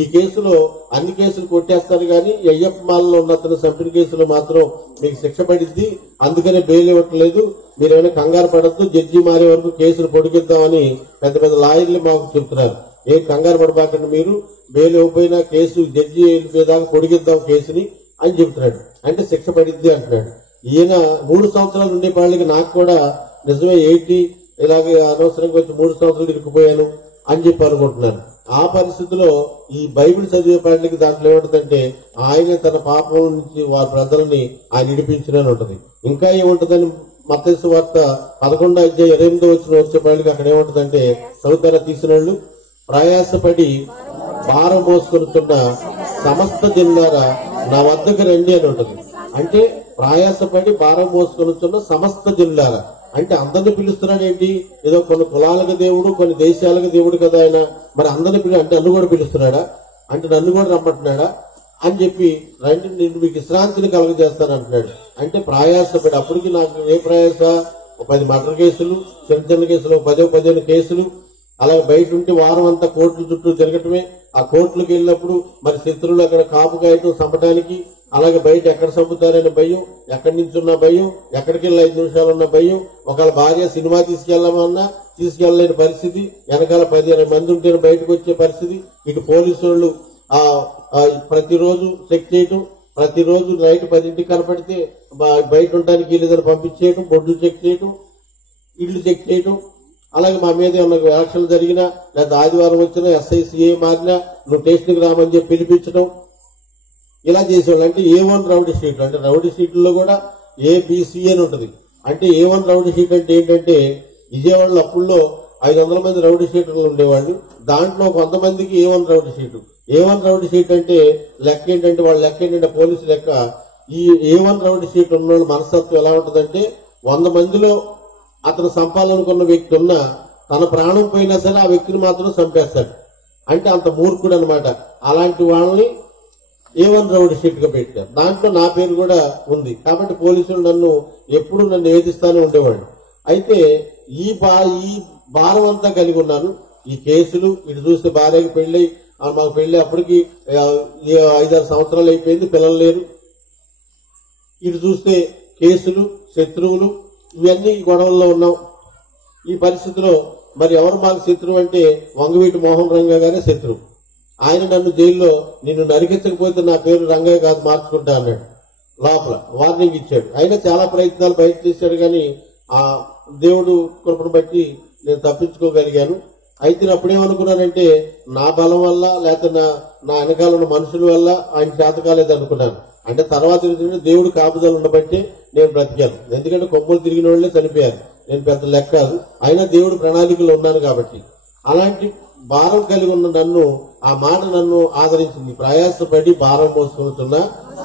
ఈ కేసులో అన్ని కేసులు కొట్టేస్తారు, కానీ అయ్యప్ప మాలలో ఉన్న అతను చంపిన కేసులో మాత్రం మీకు శిక్ష పడిద్ది, అందుకనే బెయిల్ ఇవ్వట్లేదు, మీరేమైనా కంగారు పడద్దు, జడ్జి మారే వరకు కేసులు పొడిగిద్దామని పెద్ద పెద్ద లాయర్లు మాకు చెప్తున్నారు. ఏం కంగారు పడబాకండి, మీరు బెయిల్ ఇవ్వకపోయినా కేసు జడ్జి వెళ్ళిపోయేదాకా పొడిగిద్దాం కేసుని అని చెప్తున్నాడు. అంటే శిక్ష పడిద్ది అంటున్నాడు. ఈయన 3 సంవత్సరాలు ఉండే వాళ్ళకి నాకు కూడా నిజమే ఏంటి ఇలాగే అనవసరంగా వచ్చి 3 సంవత్సరాలు ఇరుక్కుపోయాను అని చెప్పి అనుకుంటున్నాను. ఆ పరిస్థితిలో ఈ బైబిల్ చదివే పాటలకి దాంట్లో ఏముంటుందంటే, ఆయన తన పాపం నుంచి వారి ప్రజలని ఆయన విడిపించునని ఉంటుంది. ఇంకా ఏముంటుందని మత్తయి సువార్త 11వ అధ్యాయం 28వ వచనం వచ్చేపాటికి అక్కడ ఏముంటుందంటే, సౌతర తీసిన వాళ్ళు ప్రయాసపడి భారం మోసుకొనుతున్న సమస్త జనులారా నా వద్దకు రండి అని ఉంటుంది. అంటే ప్రయాసపడి భారం మోసుకొనుతున్న సమస్త జనులారా అంటే అందరిని పిలుస్తున్నాడు ఏంటి? ఏదో కొన్ని కులాలకు దేవుడు, కొన్ని దేశాలకు దేవుడు కదా ఆయన, మరి అందరిని అంటే నన్ను కూడా పిలుస్తున్నాడా? అంటే నన్ను కూడా రమ్మంటున్నాడా అని చెప్పి రండి నేను మీకు విశ్రాంతిని కలుగజేస్తాను అంటున్నాడు. అంటే ప్రయాసపడి, అప్పటికి నాకు ఏ ప్రయాస, 10 మర్డర్ కేసులు, చిన్న చిన్న కేసులు 10-15 కేసులు, అలాగే బయట ఉంటే వారం అంతా కోర్టుల చుట్టూ తిరగటమే. ఆ కోర్టులకు వెళ్ళినప్పుడు మరి శత్రువులు అక్కడ కాపు కాయటం చంపడానికి, అలాగే బయట ఎక్కడ చంపుతారనే భయం, ఎక్కడి నుంచి ఉన్న భయం, ఎక్కడికి వెళ్ళి 5 నిమిషాలు ఉన్న భయం, ఒకళ్ళ భార్య సినిమా తీసుకెళ్లామన్నా తీసుకెళ్లలేని పరిస్థితి, వెనకాల 15 మంది ఉంటే బయటకు వచ్చే పరిస్థితి. ఇటు పోలీసు వాళ్ళు ప్రతిరోజు చెక్ చేయటం, ప్రతిరోజు నైట్ 10ంటికి కనపడితే బయట ఉండడానికి లేదని పంపించేయటం, బొడ్లు చెక్ చేయటం, ఇళ్లు చెక్ చేయటం. అలాగే మా మీద ఏమన్నా యాక్షన్లు జరిగినా లేదా ఆదివారం వచ్చినా ఎస్ఐ సిఐ మారినా నువ్వు స్టేషన్కి రామని చెప్పి పిలిపించడం, ఇలా చేసేవాళ్ళు. అంటే A1 రౌడీ షీట్లు, అంటే రౌడీ షీట్లలో కూడా ABC అని ఉంటుంది. అంటే A1 రౌడీ షీట్ అంటే ఏంటంటే విజయవాడలో అప్పుల్లో 500 మంది రౌడీ షీటర్లు ఉండేవాళ్ళు. దాంట్లో కొంతమందికి A1 rowdy sheet. A1 rowdy sheet అంటే లెక్క ఏంటంటే వాళ్ళ లెక్క ఏంటంటే పోలీసు లెక్క. ఈ A1 రౌడీ షీట్ ఉన్న వాళ్ళ మనస్తత్వం ఎలా ఉంటుందంటే 100 మందిలో అతను చంపాలనుకున్న వ్యక్తి ఉన్నా తన ప్రాణం పోయినా సరే ఆ వ్యక్తిని మాత్రం చంపేస్తాడు. అంటే అంత మూర్ఖుడు అనమాట. అలాంటి వాళ్ళని A1 రౌడీ షీట్ గా పెట్టారు. దాంట్లో నా పేరు కూడా ఉంది. కాబట్టి పోలీసులు ఎప్పుడు నన్ను వేధిస్తానే ఉండేవాడు. అయితే ఈ భారం అంతా కలిగి ఉన్నాను. ఈ కేసులు ఇటు చూస్తే భార్యకి పెళ్లి, మాకు పెళ్లి అప్పటికి 5-6 సంవత్సరాలు అయిపోయింది, పిల్లలు లేరు. ఇటు చూస్తే కేసులు, శత్రువులు, ఇవన్నీ గొడవల్లో ఉన్నాం. ఈ పరిస్థితిలో మరి ఎవరు మాకు శత్రువు అంటే వంగవీటి మోహన్ రంగా గారే శత్రువు. ఆయన నన్ను జైల్లో నిన్ను నరికించకపోతే నా పేరు రంగయ్య కాదు మార్చుకుంటా అన్నాడు. లోపల వార్నింగ్ ఇచ్చాడు. అయినా చాలా ప్రయత్నాలు బయట చేశాడు, కానీ ఆ దేవుడు కృపను బట్టి నేను తప్పించుకోగలిగాను. అయితే నేను అప్పుడేమనుకున్నానంటే నా బలం వల్ల లేకపోతే నా వెనకాల ఉన్న మనుషుల వల్ల ఆయన చేత కాలేదు అనుకున్నాను. అంటే తర్వాత దేవుడు కాపుదలు ఉండబట్టి నేను బ్రతికాను. ఎందుకంటే కొమ్మలు తిరిగిన వాళ్ళే చనిపోయారు, నేను పెద్ద లెక్క కాదు. అయినా దేవుడు ప్రణాళికలో ఉన్నాను కాబట్టి. అలాంటి భారం కలిగి ఉన్న నన్ను, ఆ మాట నన్ను ఆదరించింది. ప్రయాసపడి భారం మోసుకుంటున్న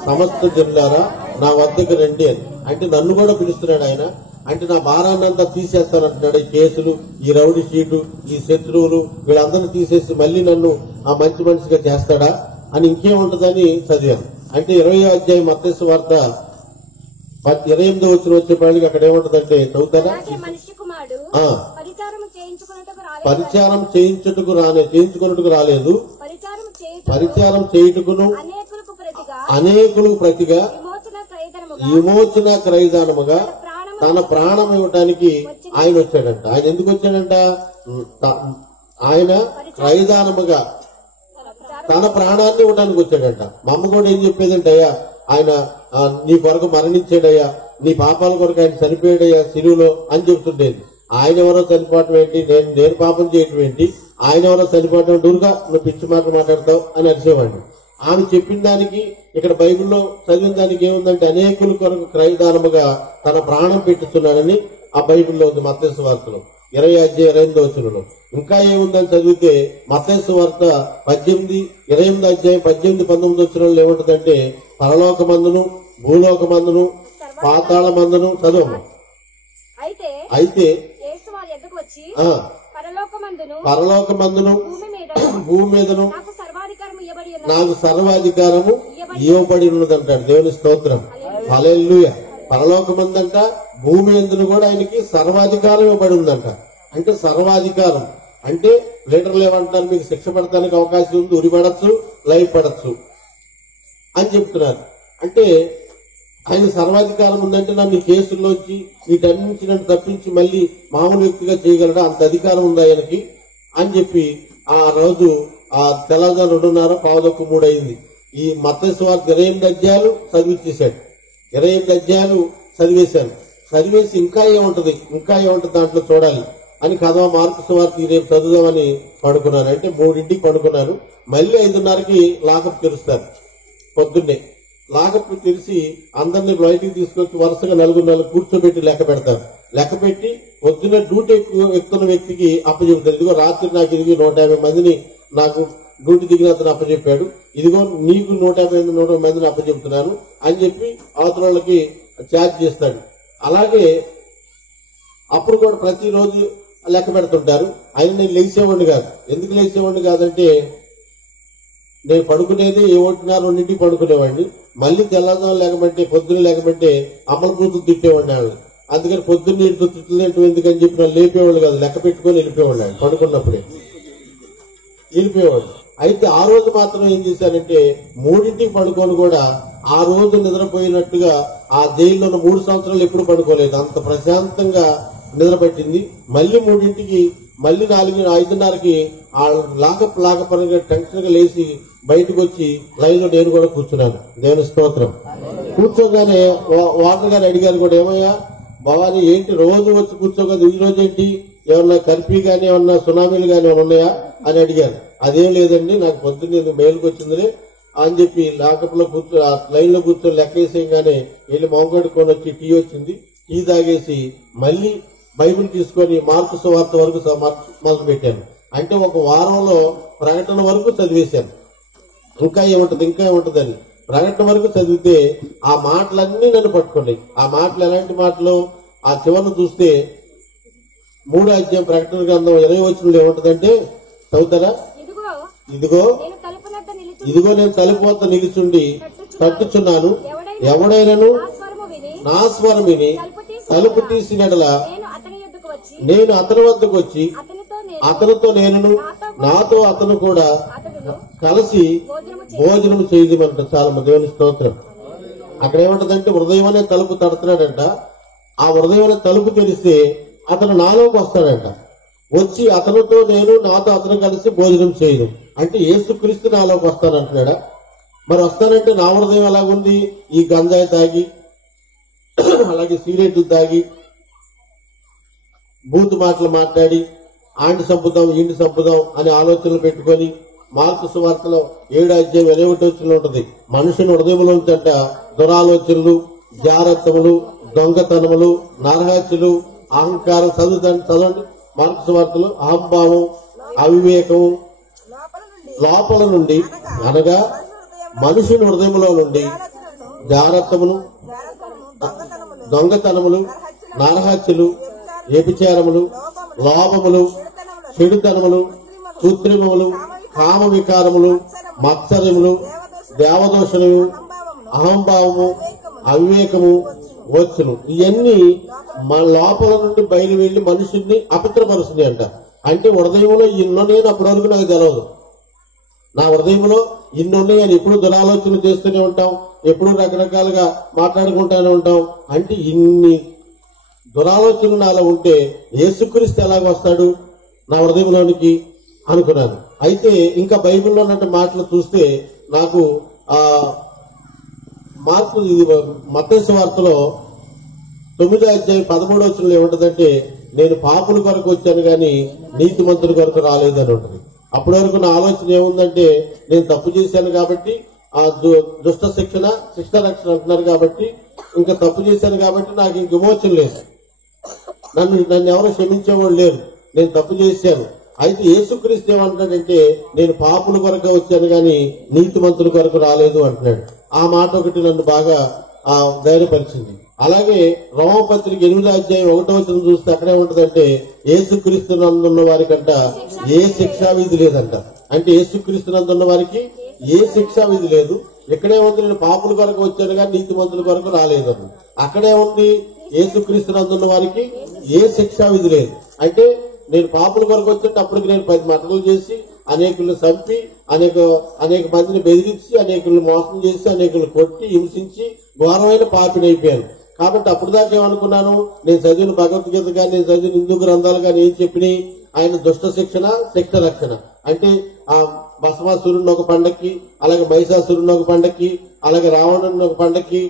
సమస్త జనులారా నా వద్దకు రండి అని. అంటే నన్ను కూడా పిలుస్తున్నాడు ఆయన. అంటే నా భారాన్నంతా తీసేస్తానంటున్నాడు. ఈ కేసులు, ఈ రౌడీ షీటు, ఈ శత్రువులు, వీళ్ళందరినీ తీసేసి మళ్ళీ నన్ను ఆ మంచి మనిషిగా చేస్తాడా అని ఇంకేముంటదని చదివాను. అంటే 20వ అధ్యాయం మత్తయి సువార్త 28వ వచనం వచ్చేపాటికి అక్కడ ఏముంటదంటే, చదువుతారా? పరిచారం చేయించుకున్నట్టుకు రాలేదు, పరిచారం చేయుటకును అనేకులకు ప్రతిగా విమోచన క్రయదానముగా తన ప్రాణం ఇవ్వటానికి ఆయన వచ్చాడంట. ఆయన ఎందుకు వచ్చాడంట? ఆయన క్రయదానముగా తన ప్రాణాన్ని ఇవ్వడానికి వచ్చాడంట. మా అమ్మ కూడా ఏం చెప్పేదంటే, అయ్యా ఆయన నీ కొరకు మరణించాడయ్యా, నీ పాపాల కొరకు ఆయన చనిపోయాడయ్యా సిలువలో అని చెప్తుండేది. ఆయన ఎవరో చనిపోవటం ఏంటి, నేను పాపం చేయటం ఏంటి, ఆయన ఎవరో చనిపోవటం దూరుగా నువ్వు పిచ్చి మాట మాట్లాడతావు అని అరిచేవాడిని. ఆమె చెప్పిన దానికి ఇక్కడ బైబిల్లో చదివిన దానికి ఏముందంటే అనేకుల కొరకు క్రయదానముగా తన ప్రాణం పెట్టుతున్నాడని ఆ బైబిల్లో ఉంది. మత్తయి సువార్తలో 20వ అధ్యాయం 28వ వచనంలో. ఇంకా ఏముందని చదివితే మత్తయి సువార్త 28వ అధ్యాయం 18-19 వచనంలో ఏముంటుందంటే, పరలోకమందును భూలోకమందును పాతాళమందును చదువు. అయితే పరలోకమందును భూమి మీదను నాకు సర్వాధికారము ఇవ్వబడి ఉన్నదంటాడు. దేవుని స్తోత్రం, హల్లెలూయా. పరలోకమందంట, భూమి ఎందును కూడా ఆయనకి సర్వాధికారం ఇవ్వబడి ఉందంట. అంటే సర్వాధికారం అంటే లీడర్లు ఏమంటారు, మీకు శిక్ష పడటానికి అవకాశం ఉంది, ఉరి పడచ్చు, లైవ్ పడచ్చు అని చెప్తున్నారు. అంటే ఆయన సర్వాధికారం ఉందంటే నన్ను కేసుల్లోంచి వీటన్నించి నన్ను తప్పించి మళ్ళీ మామూలు వ్యక్తిగా చేయగలడా, అంత అధికారం ఉంది ఆయనకి అని చెప్పి ఆ రోజు ఆ తెల్లవారు 2:30 అయింది. ఈ మత్తయి సువార్త 28 అధ్యాయాలు చదివిచ్చేశాడు. 28 అధ్యాయాలు చదివేశాను. చదివేసి ఇంకా ఏముంటది దాంట్లో చూడాలి అని కథ మార్కు సువార్త రేపు చదువుదామని పడుకున్నాను. అంటే 3ంటికి పడుకున్నాను. మళ్ళీ 5:30కి లాకప్ తెరుస్తారు. పొద్దున్నే లాకప్ తెరిచి అందరినీ బయటికి తీసుకొచ్చి వరుసగా 4 కూర్చోబెట్టి లెక్క పెడతారు. లెక్క పెట్టి పొద్దున్న డ్యూటీ ఎక్కుతున్న వ్యక్తికి అప్పచెబుతారు. ఇదిగో రాత్రి నాకు 150 మందిని నాకు డ్యూటీ దిగిన అతను అప్పచెప్పాడు, ఇదిగో నీకు 150 మందిని అప్పచెప్తున్నాను అని చెప్పి అవతల వాళ్ళకి ఛార్జ్ చేస్తాడు. అలాగే అప్పుడు కూడా ప్రతిరోజు లెక్క పెడుతుంటారు. ఆయన నేను లేచేవాడిని కాదు. ఎందుకు లేచేవాడిని కాదంటే, నేను పడుకునేది 1:30-2ంటికి పడుకునేవాడిని. మళ్ళీ తెల్లవారుజామున లేకమంటే, పొద్దున్న లేకమంటే అమ్మల కూతురు తిట్టేవాడిని వాళ్ళని. అందుకని పొద్దున్న ఇంట్లో తిట్టలేంటి ఎందుకని చెప్పి నన్ను లేపేవాళ్ళు కాదు, లెక్క పెట్టుకొని వెళ్ళిపోయేవాళ్ళు. ఆయన పడుకున్నప్పుడే వెళ్ళిపోయేవాడు. అయితే ఆ రోజు మాత్రం ఏం చేశానంటే 3ంటికి పడుకొని కూడా ఆ రోజు నిద్రపోయినట్టుగా ఆ జైల్లో 3 సంవత్సరాలు ఎప్పుడు పడుకోలేదు. అంత ప్రశాంతంగా నిద్ర పట్టింది. మళ్ళీ 3ంటికి మళ్ళీ 5:30కి ఆ లాకపరంగా టెన్షన్ గా లేచి బయటకు వచ్చి లైన్ లో నేను కూడా కూర్చున్నాను. దేవుని స్తోత్రం. కూర్చోగానే వాటర్ గారు అడిగారు కూడా, ఏమయ్యా భవానీ ఏంటి రోజు వచ్చి కూర్చోగలదు, ఈ రోజు ఏంటి ఏమన్నా కర్ఫ్యూ గానీ ఏమన్నా సునామీలు గానీ ఉన్నాయా అని అడిగారు. అదేం లేదండి, నాకు పొద్దున్న మేలుకు వచ్చిందిలే అని చెప్పి లాకప్ లో లైన్ లో కూర్చొని లెక్కేసేయగానే వెళ్ళి మొంగడుకొని వచ్చి టీ వచ్చింది, టీ తాగేసి మళ్ళీ బైబిల్ తీసుకొని మార్కు సువార్త వరకు మొదలు పెట్టాను. అంటే ఒక వారంలో ప్రకటన వరకు చదివేశాను. ఇంకా ఏముంటదని ప్రకటన వరకు చదివితే ఆ మాటలన్నీ నన్ను పట్టుకున్నాయి. ఆ మాటలు ఎలాంటి మాటలు? ఆ చివరిని చూస్తే 3వ అధ్యాయం ప్రకటన గ్రంథం 20వ వచనంలో ఏముంటదంటే, చదువుతారా? ఇదిగో నేను తలుపు వద్ద నిలుచుండి తట్టుచున్నాను, ఎవడైనను నా స్వరం విని తలుపు తీసినడల నేను అతని వద్దకు వచ్చి అతనితో నేను నాతో అతను కూడా కలిసి భోజనం చేయమంట. చాలా దేవుని స్తోత్రం. అక్కడ ఏమంటదంటే హృదయం అనే తలుపు తడుతున్నాడంట. ఆ హృదయం అనే తలుపు తెరిస్తే అతను నాలోకి వస్తాడంట. వచ్చి అతనితో నేను నాతో అతను కలిసి భోజనం చేయను. అంటే యేసుక్రీస్తు నాలోకి వస్తానంటున్నాడా? మరి వస్తానంటే నా హృదయం ఎలాగుంది? ఈ గంజాయి తాగి, అలాగే సిగరెట్లు తాగి, బూతు మాటలు మాట్లాడి ఆంటి చంపుదాం ఇంటి చంపుదాం అనే ఆలోచనలు పెట్టుకొని మార్కు సువార్తలో 7వ అధ్యాయం 21వ వచనంలో ఉంటుంది, మనుషుని హృదయంలోంచట దురాలోచనలు, జారత్వములు, దొంగతనములు, నరహత్యలు, అహంకారం. చదవండి మార్కు సువార్తలో. అహంభావం, అవివేకము లోపల నుండి, అనగా మనుషుని హృదయంలో నుండి జారత్వములు, దొంగతనములు, నరహత్యలు, వ్యభిచారములు, లోభములు, చెడుతనములు, కృత్రిమములు, కామ వికారములు, మత్సరములు, దేవదోషణము, అహంభావము, అవివేకము వచ్చును. ఇవన్నీ మన లోపల నుండి బయలు వెళ్లి మనుషుల్ని అపవిత్రపరుస్తుంది అంట. అంటే హృదయంలో ఇన్నున్నాయని అప్పటి వరకు నాకు తెలియదు. నా హృదయంలో ఇన్నున్నాయని ఎప్పుడు దురాలోచన చేస్తూనే ఉంటాం, ఎప్పుడు రకరకాలుగా మాట్లాడుకుంటూనే ఉంటాం. అంటే ఇన్ని దురాలోచనలు నాలో ఉంటే యేసుక్రీస్తు ఎలాగొస్తాడు నా హృదయంలోనికి అనుకున్నాను. అయితే ఇంకా బైబిల్లో ఉన్నట్టు మాటలు చూస్తే నాకు మత్తయి సువార్తలో 9వ అధ్యాయం 13వ వచనంలో ఏముంటదంటే, నేను పాపుల కొరకు వచ్చాను గాని నీతిమంతుల కొరకు రాలేదని ఉంటుంది. అప్పటి వరకు నా ఆలోచన ఏముందంటే, నేను తప్పు చేశాను కాబట్టి ఆ దుష్ట శిక్ష రక్షణ అంటున్నారు కాబట్టి, ఇంకా తప్పు చేశాను కాబట్టి నాకు ఇంక విమోచన లేదు, నన్ను ఎవరు క్షమించేవాళ్ళు లేరు, నేను తప్పు చేశాను. అయితే యేసుక్రీస్తు ఏమంటాడంటే, నేను పాపుల కొరకు వచ్చాను గాని నీతిమంతుల కొరకు రాలేదు అంటున్నాడు. ఆ మాట ఒకటి నన్ను బాగా ధైర్యపరిచింది. అలాగే రోమపత్రిక 8వ అధ్యాయం 1వ వచనం చూస్తే అక్కడే ఉంటదంటే, యేసుక్రీస్తు నందున్న వారికంట ఏ శిక్షా విధి లేదంట. అంటే యేసుక్రీస్తు నందున్న వారికి ఏ శిక్షా విధి లేదు. ఇక్కడే ఉంది నేను పాపుల కొరకు వచ్చాను కానీ నీతిమంతుల కొరకు రాలేదు. అక్కడే ఉంది యేసుక్రీస్తు నందున్న వారికి ఏ శిక్షా విధి లేదు. అంటే నేను పాపుల కొరకు వచ్చేటప్పుడు అప్పటికి నేను 10 మటలు చేసి, అనేకులను చంపి, అనేక మందిని బెదిరించి, అనేకులను మోసం చేసి, అనేకులను కొట్టి హింసించి ఘోరమైన పాపిని అయిపోయాను. కాబట్టి అప్పుడు దాకా ఏమనుకున్నాను, నేను చదివిన భగవద్గీత కానీ, నేను చదివిన హిందూ గ్రంథాలు కానీ ఏం చెప్పినాయి, ఆయన దుష్ట శిక్షణ, శిక్ష రక్షణ. అంటే ఆ భస్మాసురుని ఒక పండక్కి, అలాగే మహిషాసురుని ఒక పండక్కి, అలాగే రావణుని ఒక పండక్కి,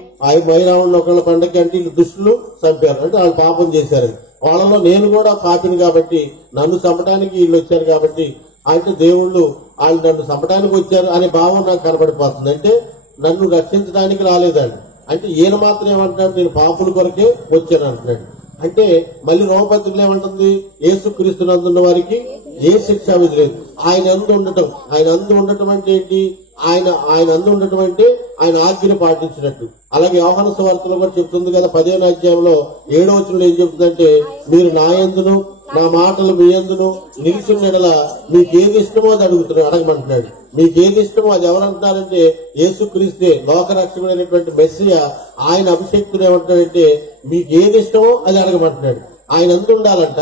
మైరావణుని ఒక పండక్కి, అంటే వీళ్ళు దుష్టులు చంపారు, అంటే వాళ్ళు పాపం చేశారని. వాళ్ళలో నేను కూడా పాపిని కాబట్టి నన్ను చంపడానికి వీళ్ళు వచ్చారు కాబట్టి, అంటే దేవుళ్ళు వాళ్ళు నన్ను చంపడానికి వచ్చారు అనే భావం నాకు కనబడిపోతుంది. అంటే నన్ను రక్షించడానికి రాలేదండి. అంటే ఈయన మాత్రం ఏమంటున్నాడు, నేను పాపుల కొరకే వచ్చాను అంటున్నాడు. అంటే మళ్ళీ రోమపత్రికలు ఏమంటుంది, యేసుక్రీస్తు నందున్న వారికి ఏ శిక్షా విధి లేదు. ఆయన అందు ఉండటం అంటే ఏంటి, ఆయన అందు ఉండటం అంటే ఆయన ఆజ్ఞను పాటించినట్టు. అలాగే యోహాను సువార్తలో కూడా చెప్తుంది కదా, 10వ అధ్యాయంలో 7వ వచనంలో ఏం చెప్తుందంటే, మీరు నా యందును నా మాటలు మీ యందును నిలిచిన మీకేది ఇష్టమో అది అడగమంటున్నాడు. మీకేది ఇష్టమో అది ఎవరంటున్నారంటే యేసుక్రీస్తే, లోకరక్షకుడైనటువంటి మెస్సియా. ఆయన అభిషేక్తుడు ఏమంటాడంటే మీకు ఏది ఇష్టమో అది అడగమంటున్నాడు. ఆయన అందు ఉండాలంట.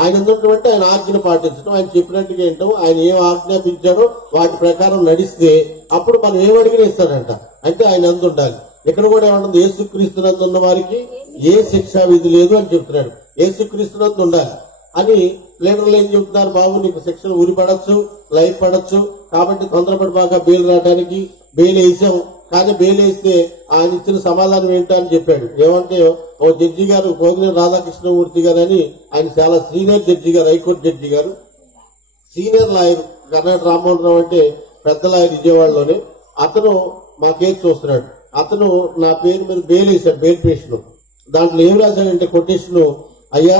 ఆయన ఎందుకంటే ఆయన ఆజ్ఞను పాటించడం, ఆయన చెప్పినట్టుగా ఏంటో, ఆయన ఏం ఆజ్ఞాపించాడో వాటి ప్రకారం నడిస్తే అప్పుడు మనం ఏం అడిగినా ఇస్తాడంట. అంటే ఆయన అందు ఉండాలి. ఇక్కడ కూడా ఏమంటుంది, యేసుక్రీస్తు నందు ఉన్న వారికి ఏ శిక్షా విధి లేదు అని చెప్తున్నాడు. యేసుక్రీస్తునందు ఉండాలి అని లీడర్లు ఏం చెబుతున్నారు, బాబు నీకు శిక్షలు ఉరి పడచ్చు, లైఫ్ పడచ్చు, కాబట్టి తొందరపడి బాగా బెయిల్ రావడానికి బెయిల్ వేసాం. కానీ బెయిల్ వేస్తే ఆయన ఇచ్చిన సమాధానం ఏంటో అని చెప్పాడు. ఏమంటే ఓ జడ్జి గారు కోగినేని రాధాకృష్ణమూర్తి గారు అని, ఆయన చాలా సీనియర్ జడ్జి గారు, హైకోర్టు జడ్జి గారు, సీనియర్ లాయర్. కర్ణాటక రామ్మోహన్ రావు అంటే పెద్ద లాయర్ విజయవాడలోనే. అతను మా కేసు చూస్తున్నాడు. అతను నా పేరు మీద బెయిల్ వేశాడు, బెయిల్ పిటిషన్. దాంట్లో ఏం రాశాడంటే కొటేషన్, అయ్యా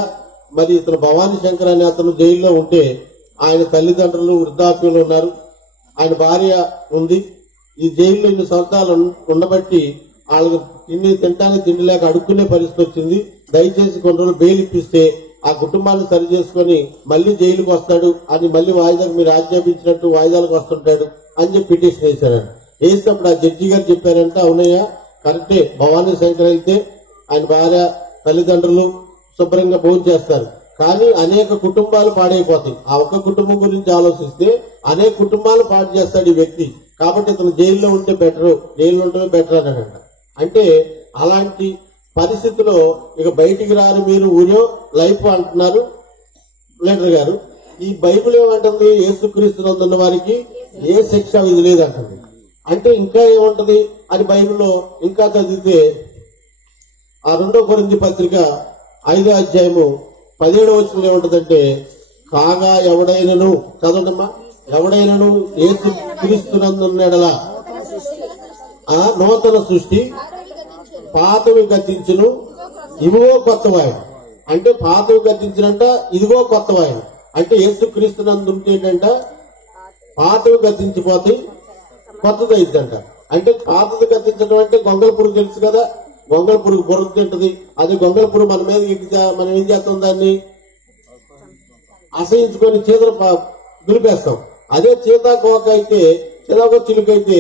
మరి ఇతను భవానీ శంకర్ అనే అతను జైల్లో ఉంటే ఆయన తల్లిదండ్రులు వృద్ధాప్యంలో ఉన్నారు, ఆయన భార్య ఉంది, ఈ జైల్లో ఇన్ని సంవత్సరాలు ఉండబట్టి వాళ్ళకి తినడానికి తిండి లేక అడుక్కునే పరిస్థితి వచ్చింది. దయచేసి కొన్ని రోజులు బెయిల్ ఇప్పిస్తే ఆ కుటుంబాన్ని సరి చేసుకుని మళ్లీ జైలుకు వస్తాడు అని, మళ్లీ వాయిదాకు మీరు ఆజ్ఞాపించినట్టు వాయిదాలకు వస్తుంటాడు అని చెప్పి పిటిషన్ వేశారు. వేసినప్పుడు ఆ జడ్జి గారు చెప్పారంటే, అవునయ్యా కరెక్టే, భవానీ శంకర్ వెళ్తే ఆయన భార్య తల్లిదండ్రులు శుభ్రంగా భోజనం చేస్తారు, కానీ అనేక కుటుంబాలు పాడైపోతాయి. ఆ ఒక్క కుటుంబం గురించి ఆలోచిస్తే అనేక కుటుంబాలు పాడు చేస్తాడు ఈ వ్యక్తి, కాబట్టి ఇతను జైల్లో ఉంటే బెటర్, జైల్లో ఉంటే బెటర్ అని అంటే, అలాంటి పరిస్థితిలో ఇక బయటికి రారు మీరు, ఊరో లైఫ్ అంటున్నారు లీడర్ గారు. ఈ బైబిల్ ఏమంటుంది, యేసుక్రీస్తునందున్న వారికి ఏ శిక్ష విధి లేదంటుంది. అంటే ఇంకా ఏముంటది అని బైబిల్లో ఇంకా చదివితే, ఆ 2 కొరింథీ పత్రిక 5వ అధ్యాయము 17వ వచనంలో ఏముంటదంటే, కాగా ఎవడైనను, చదవడమ్మా, ఎవడైనను యేసుక్రీస్తునందున్నడలా నూతన సృష్టి, పాతవి గతించును, ఇదిగో కొత్తవాయన. అంటే పాతవి గతించినంట, ఇదిగో కొత్తవాయన. అంటే యేసుక్రీస్తునందు ఉంటేటంట పాతవి గతించిపోతాయి, కొత్తది అయిద్దంట. అంటే పాతది గతించడం అంటే గొంగళ పురుగు తెలుసు కదా, గొంగళ పురుగు పొరుగు తింటది. అది గొంగళ పురుగు మన మీద ఎక్కితే మనం ఏం చేస్తాం, దాన్ని అసహించుకొని చీతలు దులిపేస్తాం. అదే చీతాకోక అయితే, చీతాకోక చిలుక అయితే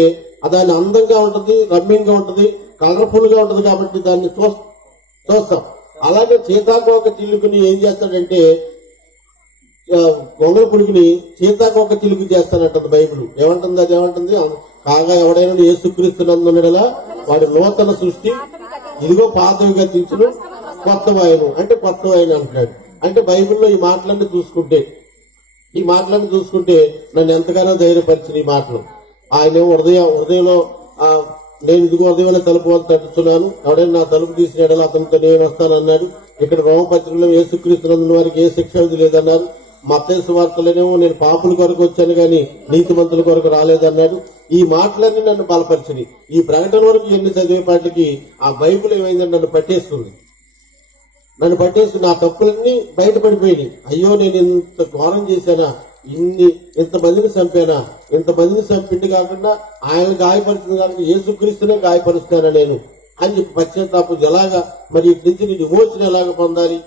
దాన్ని అందంగా ఉంటది, రమ్యంగా ఉంటది, కలర్ఫుల్ గా ఉంటది, కాబట్టి దాన్ని చూస్తాం. అలాగే చీతాకోక చిలుకని ఏం చేస్తాడంటే, గొంగళ పురుగుని చీతాకోక చిలుకు చేస్తానంటుంది బైబిల్. ఏమంటుంది, అది ఏమంటుంది, కాగా ఎవడైనా యేసుక్రీస్తునందున్నడలా వాడి నూతన సృష్టి, ఇదిగో పాతవి గతించును, కొత్తవాయను. అంటే కొత్తవాయను అంటున్నాడు. అంటే బైబిల్లో ఈ మాటలన్నీ చూసుకుంటే నన్ను ఎంతగానో ధైర్యపరిచిన ఈ మాటలు. ఆయన హృదయంలో నేను ఇదిగో ఉదయం తలుపు వాళ్ళు తట్టుతున్నాను, ఎవడైనా నా తలుపు తీసినాడో అతనితో నేను వస్తాను అన్నాడు. ఇక్కడ రోమపత్రికలో యేసుక్రీస్తునందున్న వారికి ఏ శిక్ష విధి లేదన్నారు. మత్తయి సువార్తలోనేమో నేను పాపుల కొరకు వచ్చాను గాని నీతిమంతుల కొరకు రాలేదన్నాడు. ఈ మాటలన్నీ నన్ను బలపరిచినాయి. ఈ ప్రకటన వరకు ఎన్ని చదివేపాటికి ఆ బైబిల్ ఏమైందని నన్ను పట్టేస్తుంది. నా తప్పులన్నీ బయటపడిపోయినాయి. అయ్యో నేను ఇంత ఘోరం చేశానా, ఇంతమందిని చంపానా, ఇంతమందిని చంపింది కాకుండా ఆయన గాయపరిచింది కాకుండా యేసుక్రీస్తునే గాయపరుస్తానా నేను అని చెప్పి పశ్చాత్తాపం ఎలాగా, మరి ఇటు నుంచి నేను విమోచన ఎలాగ పొందాలి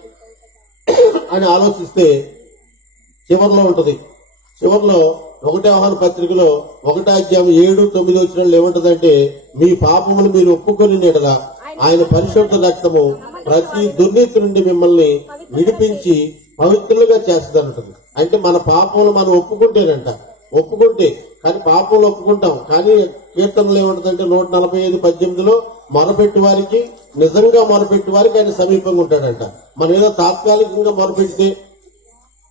అని ఆలోచిస్తే చివరిలో ఉంటది. చివరిలో 1వ యోహాను పత్రికలో 1వ అధ్యాయం 7-9 వచనాల్లో ఏముంటదంటే, మీ పాపములు మీరు ఒప్పుకొని నీడలా ఆయన పరిశుద్ధ రక్తము ప్రతి దుర్నీతి నుండి మిమ్మల్ని విడిపించి పవిత్రులుగా చేస్తుందంటది. అంటే మన పాపములు మనం ఒప్పుకుంటే కానీ పాపములు ఒప్పుకుంటాం. కానీ కీర్తనలు ఏముంటదంటే 145:18లో మొరపెట్టి వారికి, నిజంగా మొరపెట్టి వారికి ఆయన సమీపంగా ఉంటాడంట. మనం ఏదో తాత్కాలికంగా మొరపెడితే,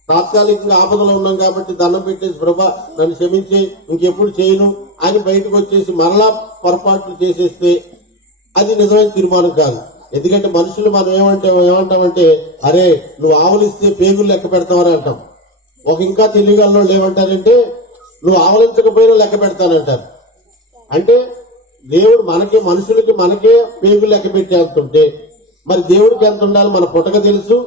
తాత్కాలికంగా ఆపదలో ఉన్నాం కాబట్టి దండం పెట్టేసి ప్రభా నన్ను క్షమించి ఇంకెప్పుడు చేయను అని బయటకు వచ్చేసి మరలా పొరపాట్లు చేసేస్తే అది నిజమైన తీర్మానం కాదు. ఎందుకంటే మనుషులు మనం ఏమంటామంటే, అరే నువ్వు ఆవులిస్తే పేగులు లెక్క పెడతావని అంటాం. ఇంకా తెలియగలను ఏమంటారంటే, నువ్వు ఆవలించకపోయినా లెక్క పెడతానంటారు. అంటే దేవుడు మనుషులకి మనకే పేగులు లెక్క పెట్టేస్తుంటే మరి దేవుడికి ఎంత ఉండాలి, మన పుట్టక తెలుసు,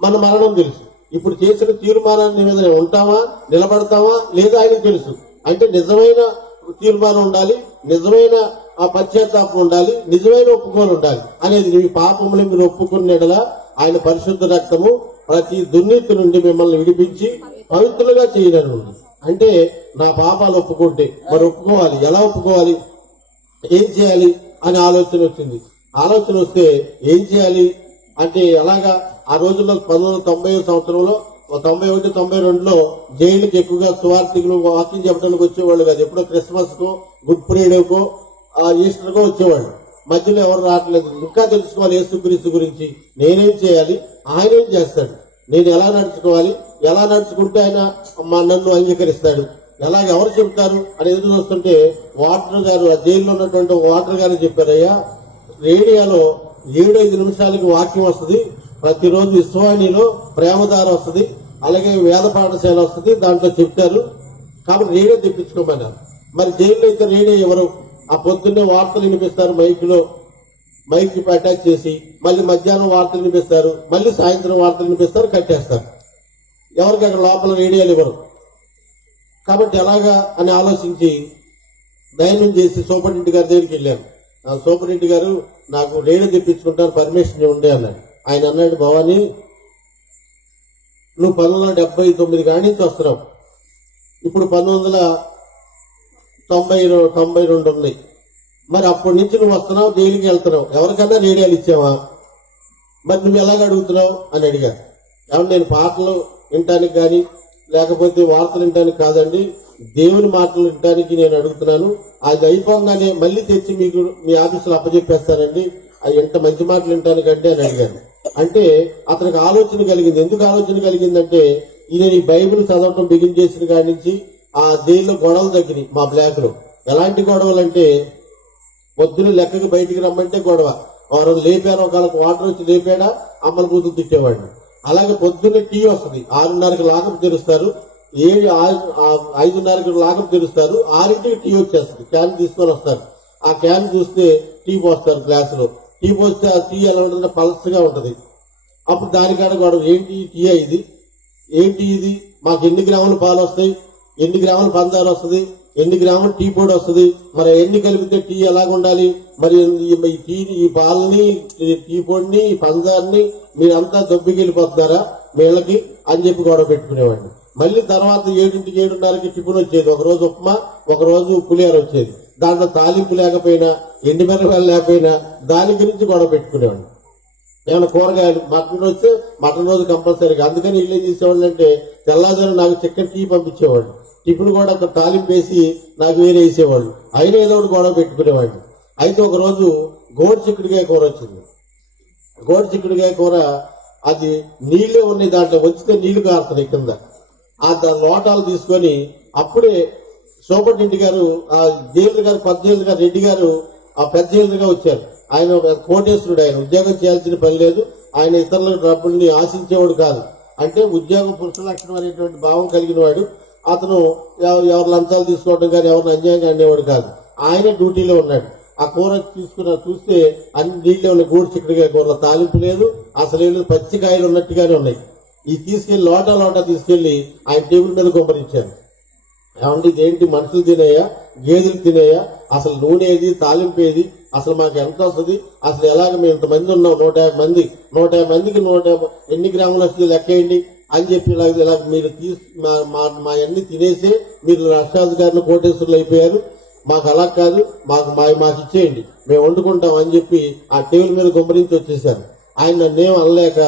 మన మరణం తెలుసు. ఇప్పుడు చేసిన తీర్మానాన్ని మీద ఉంటామా, నిలబడతామా లేదా ఆయనకు తెలుసు. అంటే నిజమైన తీర్మానం ఉండాలి, నిజమైన పశ్చాత్తాపం ఉండాలి, నిజమైన ఒప్పుకోలు ఉండాలి అనేది. మీ పాపములు మీరు ఒప్పుకునేలా ఆయన పరిశుద్ధ రక్తము ప్రతి దుర్నీతి నుండి మిమ్మల్ని విడిపించి పవిత్రులుగా చేయను. అంటే నా పాపాలు ఒప్పుకుంటే మరి ఒప్పుకోవాలి, ఎలా ఒప్పుకోవాలి, ఏం చేయాలి అని ఆలోచన వచ్చింది. ఆలోచన వస్తే ఏం చేయాలి అంటే, ఎలాగా ఆ రోజుల్లో 1990 సంవత్సరంలో 91-92లో జైలుకి ఎక్కువగా సువార్థికులు వాక్యం చెప్పడానికి వచ్చేవాళ్ళు కాదు. ఎప్పుడో క్రిస్మస్ కో, గుడ్ ఫ్రైడేకో, ఈస్టర్ కో వచ్చేవాళ్ళు. మధ్యలో ఎవరు రావట్లేదు. ఇంకా తెలుసుకోవాలి యేసుక్రీస్తు గురించి, నేనేం చేయాలి, ఆయన ఏం చేస్తాడు, నేను ఎలా నడుచుకోవాలి, ఎలా నడుచుకుంటే ఆయన నన్ను అంగీకరిస్తాడు, ఎలాగ ఎవరు చెప్తారు అని ఎదురు చూస్తుంటే వాటర్ గారు, ఆ జైల్లో ఉన్నటువంటి వాటర్ గారు చెప్పారయ్యా, రేడియోలో 7-5 నిమిషాలకి వాక్యం వస్తుంది, ప్రతిరోజు విశ్వాణిలో ప్రేమధార వస్తుంది, అలాగే వేద పాఠశాల వస్తుంది, దాంట్లో చెప్తారు, కాబట్టి రేడియో తెప్పించుకోమన్నారు. మరి జైల్లో అయితే రేడియో ఎవరు, ఆ పొద్దున్నే వార్తలు వినిపిస్తారు మైక్ అటాచ్ చేసి, మళ్ళీ మధ్యాహ్నం వార్తలు వినిపిస్తారు, మళ్ళీ సాయంత్రం వార్తలు వినిపిస్తారు, కట్టేస్తారు. ఎవరికి అక్కడ లోపల రేడియోలు ఇవ్వరు. కాబట్టి ఎలాగా అని ఆలోచించి ధైర్యం చేసి సూపరింటెండెంట్ గారి దగ్గరికి వెళ్ళాను. సూపరింటెండెంట్ గారు నాకు రేడియో తెప్పించుకుంటాను, పర్మిషన్ ఉండే అన్నాడు. ఆయన అన్నాడు, భవానీ నువ్వు 1979 కాడి నుంచి వస్తున్నావు, ఇప్పుడు 1992 ఉన్నాయి, మరి అప్పటి నుంచి నువ్వు వస్తున్నావు, జైలుకి వెళ్తున్నావు, ఎవరికన్నా రేడియోలు ఇచ్చావా, మరి నువ్వు ఎలాగ అడుగుతున్నావు అని అడిగారు. ఏమన్నా నేను పాటలు వినటానికి కానీ లేకపోతే వార్తలు వినటానికి కాదండి, దేవుని మాటలు వినటానికి నేను అడుగుతున్నాను, అది అయిపోగానే మళ్ళీ తెచ్చి మీకు మీ ఆఫీసులో అప్పచెప్పేస్తానండి, అది ఎంత మంచి మాటలు వినటానికంటే అని అడిగాను. అంటే అతనికి ఆలోచన కలిగింది. ఎందుకు ఆలోచన కలిగిందంటే ఈయన ఈ బైబిల్ చదవటం బిగిన్ చేసిన కాడి నుంచి ఆ జైల్లో గొడవలు తగ్గినాయి. మా బ్లాక్ లో ఎలాంటి గొడవలు అంటే పొద్దున లెక్కకి బయటికి రమ్మంటే గొడవ, వారు లేపారు, ఒకళ్ళకి వాటర్ వచ్చి లేపాడా అమ్మల బూతులు తిట్టేవాడిని. అలాగే పొద్దున్నే టీ వస్తుంది, 6:30కి లాకప్ తెరుస్తారు, 5:30కి లాకప్ తెరుస్తారు, 6ంటికి టీ వచ్చేస్తుంది, క్యాన్ తీసుకొని వస్తారు. ఆ క్యాన్ చూస్తే టీ పోస్తారు, గ్లాసులో టీ పోస్తే ఆ టీ ఎలా ఉంటుందంటే పల్స్గా ఉంటది. అప్పుడు దానికాడ గొడవ, ఏంటి టీ ఇది, ఏంటి ఇది, మాకు ఎన్ని గ్రాముల పాలు వస్తాయి, ఎన్ని గ్రాముల పందాలు వస్తుంది, ఎన్ని గ్రాముల టీ పొడి వస్తుంది, మరి ఎన్ని కలిపితే టీ ఎలాగ ఉండాలి, మరి ఈ టీని, ఈ పాలని, టీ పొడిని, పందాన్ని మీరంతా దొబ్బికి వెళ్ళిపోతున్నారా వీళ్ళకి అని చెప్పి గొడవ పెట్టుకునేవాడిని. మళ్ళీ తర్వాత 7ంటికి 7:30కి టిఫిన్ వచ్చేది, ఒకరోజు ఉప్మా, ఒకరోజు పులిహోర వచ్చేది, దాంట్లో తాలింపు లేకపోయినా ఎండిమిరపకాయలు లేకపోయినా దాని గురించి గొడవ పెట్టుకునేవాడిని. ఏమైనా కూరగాయలు, మటన్ వస్తే మటన్ రోజు కంపల్సరీగా, అందుకని వీళ్ళు ఏం చేసేవాళ్ళు అంటే తెల్లారుజామున నాకు చికెన్ టీ పంపించేవాడు, టిఫిన్ కూడా ఒక తాలింపు వేసి నాకు వేరే వేసేవాళ్ళు, అయినా ఏదో ఒకటి గొడవ పెట్టుకునేవాడిని. అయితే ఒక రోజు గోడు చిక్కుడుకాయ కూర వచ్చింది. గోడు చిక్కుడుకాయ కూర అది నీళ్లే ఉన్నాయి, దాంట్లో వచ్చితే నీళ్లు కారుతున్నాయి కింద. ఆ లోటాలు తీసుకొని అప్పుడే సూపరింటెండెంట్ గారు, ఆ జైలు గారు, కొత్త జైలు గారు, రెడ్డి గారు ఆ పెద్ద జైలుగా వచ్చారు. ఆయన కోటేశ్వరుడు, ఆయన ఉద్యోగం చేయాల్సిన పని లేదు, ఆయన ఇతరుల డబ్బుల్ని ఆశించేవాడు కాదు. అంటే ఉద్యోగ పురుష లక్షణం అనేటువంటి భావం కలిగిన వాడు. అతను ఎవరు లంచాలు తీసుకోవడం కానీ ఎవరిని అన్యాయంగా అనేవాడు కాదు. ఆయన డ్యూటీలో ఉన్నాడు. ఆ కూర తీసుకున్న చూస్తే అన్ని నీళ్ళే ఉన్నాయి, గూడు చిక్కుడుగా కూరలో తాలింపు లేదు, అసలు పచ్చికాయలు ఉన్నట్టుగానే ఉన్నాయి. ఈ తీసుకెళ్లి లోటా తీసుకెళ్లి ఆయన టేబుల్ మీద గుమ్మరించారు. ఏమండి ఇదేంటి, మనుషులు తినేయా, గేదెలు తినేయా, అసలు నూనె ఏది, తాలింపు ఏది, అసలు మాకు ఎంత వస్తుంది, అసలు ఎలాగ మేము ఇంతమంది ఉన్నాం, 150 మంది, 150 మందికి ఎన్ని గ్రాములు వస్తుంది లెక్కేయండి అని చెప్పి ఇలా మీరు మా అన్ని తినేసే మీరు రాష్ట్రాధికారులు కోటేశ్వరులు అయిపోయారు, మాకు అలా కాదు, మాకు ఇచ్చేయండి, మేము వండుకుంటాం అని చెప్పి ఆ టేబుల్ మీద గుమ్మరించి వచ్చేసారు. ఆయన నన్నేం అనలేక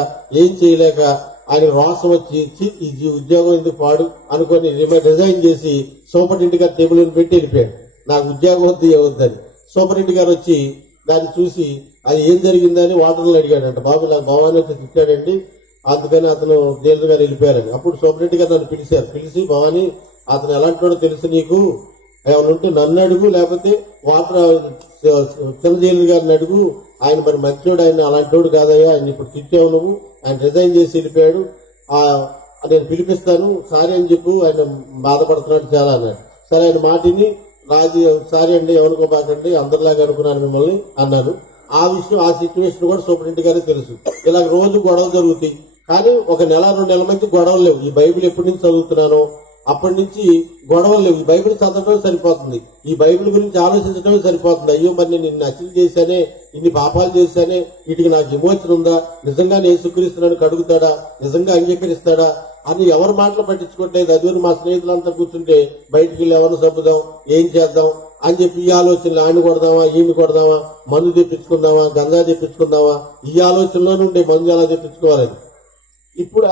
ఏం చేయలేక ఆయన రోషం వచ్చి ఈ ఉద్యోగం ఎందుకు పాడు అనుకొని రిజైన్ చేసి సూపరింటెండెంట్ గారు టేబుల్ పెట్టి వెళ్ళిపోయాడు. నాకు ఉద్యోగం వద్దు ఏవద్దని. సూపరింటెండెంట్ గారు వచ్చి దాన్ని చూసి అది ఏం జరిగిందని వాటర్లో అడిగాడంట. బాబు నాకు భవానీ వచ్చి తిట్టాడండి, అందుకని అతను జైలు గారు వెళ్ళిపోయారని. అప్పుడు సూపరింటెండెంట్ గారు నన్ను పిలిచారు. పిలిచి, భవానీ అతను ఎలాంటి తెలుసు నీకు, ఏమైనా ఉంటే నన్ను అడుగు, లేకపోతే చిన్న జైలు గారిని అడుగు, ఆయన మరి మంచోడు, ఆయన అలాంటోడు కాదయ్యా, ఆయన ఇప్పుడు తిట్టావు నువ్వు, ఆయన రిజైన్ చేసి వెళ్ళిపోయాడు, నేను పిలిపిస్తాను సారీ అని చెప్పు, ఆయన బాధపడుతున్నాడు చాలా అన్నాడు. సరే ఆయన మాటిని సారీ అండి, ఎవరుకోబాకండి, అందరిలాగా అనుకున్నాను మిమ్మల్ని అన్నాను. ఆ విషయం, ఆ సిచ్యువేషన్ కూడా సూపరింటెండెంట్ గారికి తెలుసు. ఇలా రోజు గొడవలు జరుగుతాయి, కానీ 1 నెల 2 నెలల మధ్య గొడవలు లేవు. ఈ బైబిల్ ఎప్పటి నుంచి చదువుతున్నానో అప్పటి నుంచి గొడవలు లేవు. ఈ బైబిల్ చదవటమే సరిపోతుంది, ఈ బైబిల్ గురించి ఆలోచించడమే సరిపోతుంది. అయ్యో మరి నేను ఇన్ని హత్యలు చేశానే, ఇన్ని పాపాలు చేశానే, వీటికి నాకు విమోచన ఉందా, నిజంగా యేసుక్రీస్తును కడుగుతాడా, నిజంగా అంగీకరిస్తాడా అని ఎవరి మాటలు పట్టించుకోవట్లేదు. అదివరకు మా స్నేహితులంతా కూర్చుంటే బయటికి వెళ్ళి ఎవరిని చంపుదాం, ఏం చేద్దాం అని చెప్పి ఈ ఆలోచనలు, ఆయన కొడదామా, ఈయన కొడదామా, మందు తెప్పించుకుందామా, గంగా తెప్పించుకుందామా, ఈ ఆలోచనలోనే ఉండే మందు ఎలా తెప్పించుకోవాలని. ఇప్పుడు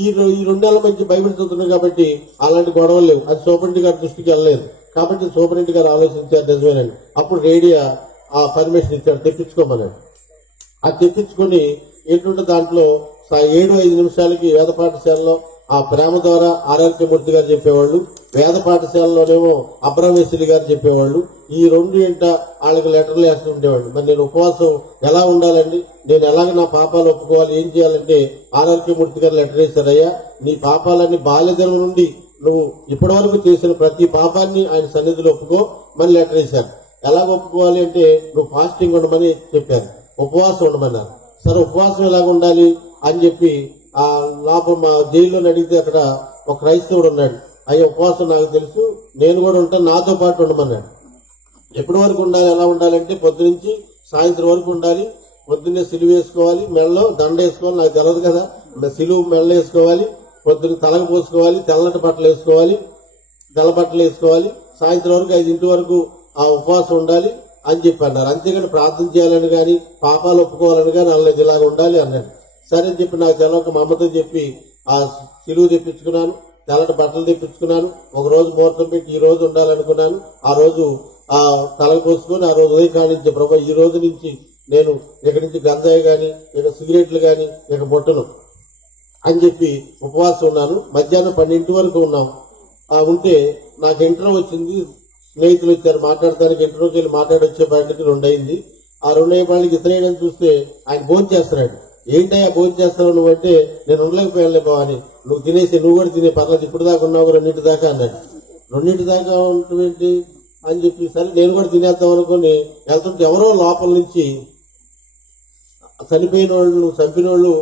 ఈ 2 నెలల మంచి బైబిల్ చదువుతున్నాం కాబట్టి అలాంటి గొడవలు లేవు. అది సూపరింటెండెంట్ గారి దృష్టికి వెళ్ళలేదు కాబట్టి సూపరింటెండెంట్ గారు ఆలోచించారు, నిజమేనండి. అప్పుడు రేడియో ఆ పర్మిషన్ ఇచ్చాడు, తెప్పించుకోమన్నాడు. అది తెప్పించుకొని ఏంటంటే దాంట్లో 7-5 వేద పాఠశాలలో ఆ ప్రేమ ద్వారా ఆర్ఆర్కే మూర్తి గారు చెప్పేవాళ్ళు, వేద పాఠశాలలోనేమో అబ్రహ్మేశ్వరి గారు చెప్పేవాళ్ళు. ఈ రెండు ఏంట వాళ్ళకి లెటర్లు వేస్తూ ఉండేవాళ్ళు. మరి నేను ఉపవాసం ఎలా ఉండాలండి, నేను ఎలాగ నా పాపాలు ఒప్పుకోవాలి, ఏం చేయాలంటే ఆర్ఆర్కే మూర్తి గారు లెటర్ వేశారయ్యా, నీ పాపాలన్నీ బాల్యదనం నుండి నువ్వు ఇప్పటి వరకు చేసిన ప్రతి పాపాన్ని ఆయన సన్నిధిలో ఒప్పుకో మళ్ళీ లెటర్ వేశారు. ఎలాగ ఒప్పుకోవాలి అంటే నువ్వు ఫాస్టింగ్ ఉండమని చెప్పారు, ఉపవాసం ఉండమన్నారు. సరే ఉపవాసం ఎలాగ ఉండాలి అని చెప్పి ఆ లోపల మా జైల్లో అడిగితే అక్కడ ఒక క్రైస్తవుడు ఉన్నాడు. అయ్యా ఉపవాసం నాకు తెలుసు, నేను కూడా ఉంటాను, నాతో పాటు ఉండమన్నాడు. ఎప్పటి వరకు ఉండాలి, ఎలా ఉండాలంటే పొద్దునుంచి సాయంత్రం వరకు ఉండాలి. పొద్దున్నే సిలువ వేసుకోవాలి, మెడలో దండ వేసుకోవాలి, నాకు తెలియదు కదా, సిలువ మెడలో వేసుకోవాలి, పొద్దున్న తలకు పోసుకోవాలి, తెల్లటి బట్టలు వేసుకోవాలి, తెల్ల బట్టలు వేసుకోవాలి, సాయంత్రం వరకు 5 వరకు ఆ ఉపవాసం ఉండాలి అని చెప్పి అన్నారు. అంతేగాని ప్రార్థన చేయాలని కానీ పాపాలు ఒప్పుకోవాలని కానీ అన్నది ఇలాగ ఉండాలి అన్నాడు. సరే అని చెప్పి నాకు తెలవక మా అమ్మతో చెప్పి ఆ సిలువ తెప్పించుకున్నాను, తెల్లటి బట్టలు తెప్పించుకున్నాను. ఒక రోజు ముహూర్తం పెట్టి ఈ రోజు ఉండాలనుకున్నాను. ఆ రోజు ఆ తలకు పోసుకొని ఆ రోజు ఉదయం కానించే ప్రభా ఈ రోజు నుంచి నేను ఇక్కడి నుంచి గంజాయి గాని ఇక సిగరెట్లు గాని ఇక ముట్టను అని చెప్పి ఉపవాసం ఉన్నాను. మధ్యాహ్నం 12 వరకు ఉన్నాం. ఉంటే నాకు ఇంటర్వ్యూ వచ్చింది, స్నేహితులు వచ్చారు మాట్లాడటానికి. ఇంటర్వ్యూకి వెళ్ళి మాట్లాడి వచ్చేపాటికి 2 అయింది. ఆ 2 అయ్యేపాటికి ఇతరేనని చూస్తే ఆయన భోజనం చేస్తున్నాడు. ఏంటయ్యా భోజనం చేస్తావు నువ్వు అంటే, నేను ఉండలేకపోయానులే బావ అని. నువ్వు తినేసి నువ్వు కూడా తినే పర్లేదు, ఇప్పుడు దాకా ఉన్నావు 2 దాకా అన్నాడు. 2 దాకా ఉంటుంది అని చెప్పి సరే నేను కూడా తినేద్దాం అనుకుని వెళ్తుంటే ఎవరో లోపల నుంచి చనిపోయిన వాళ్ళు చంపిన వాళ్ళు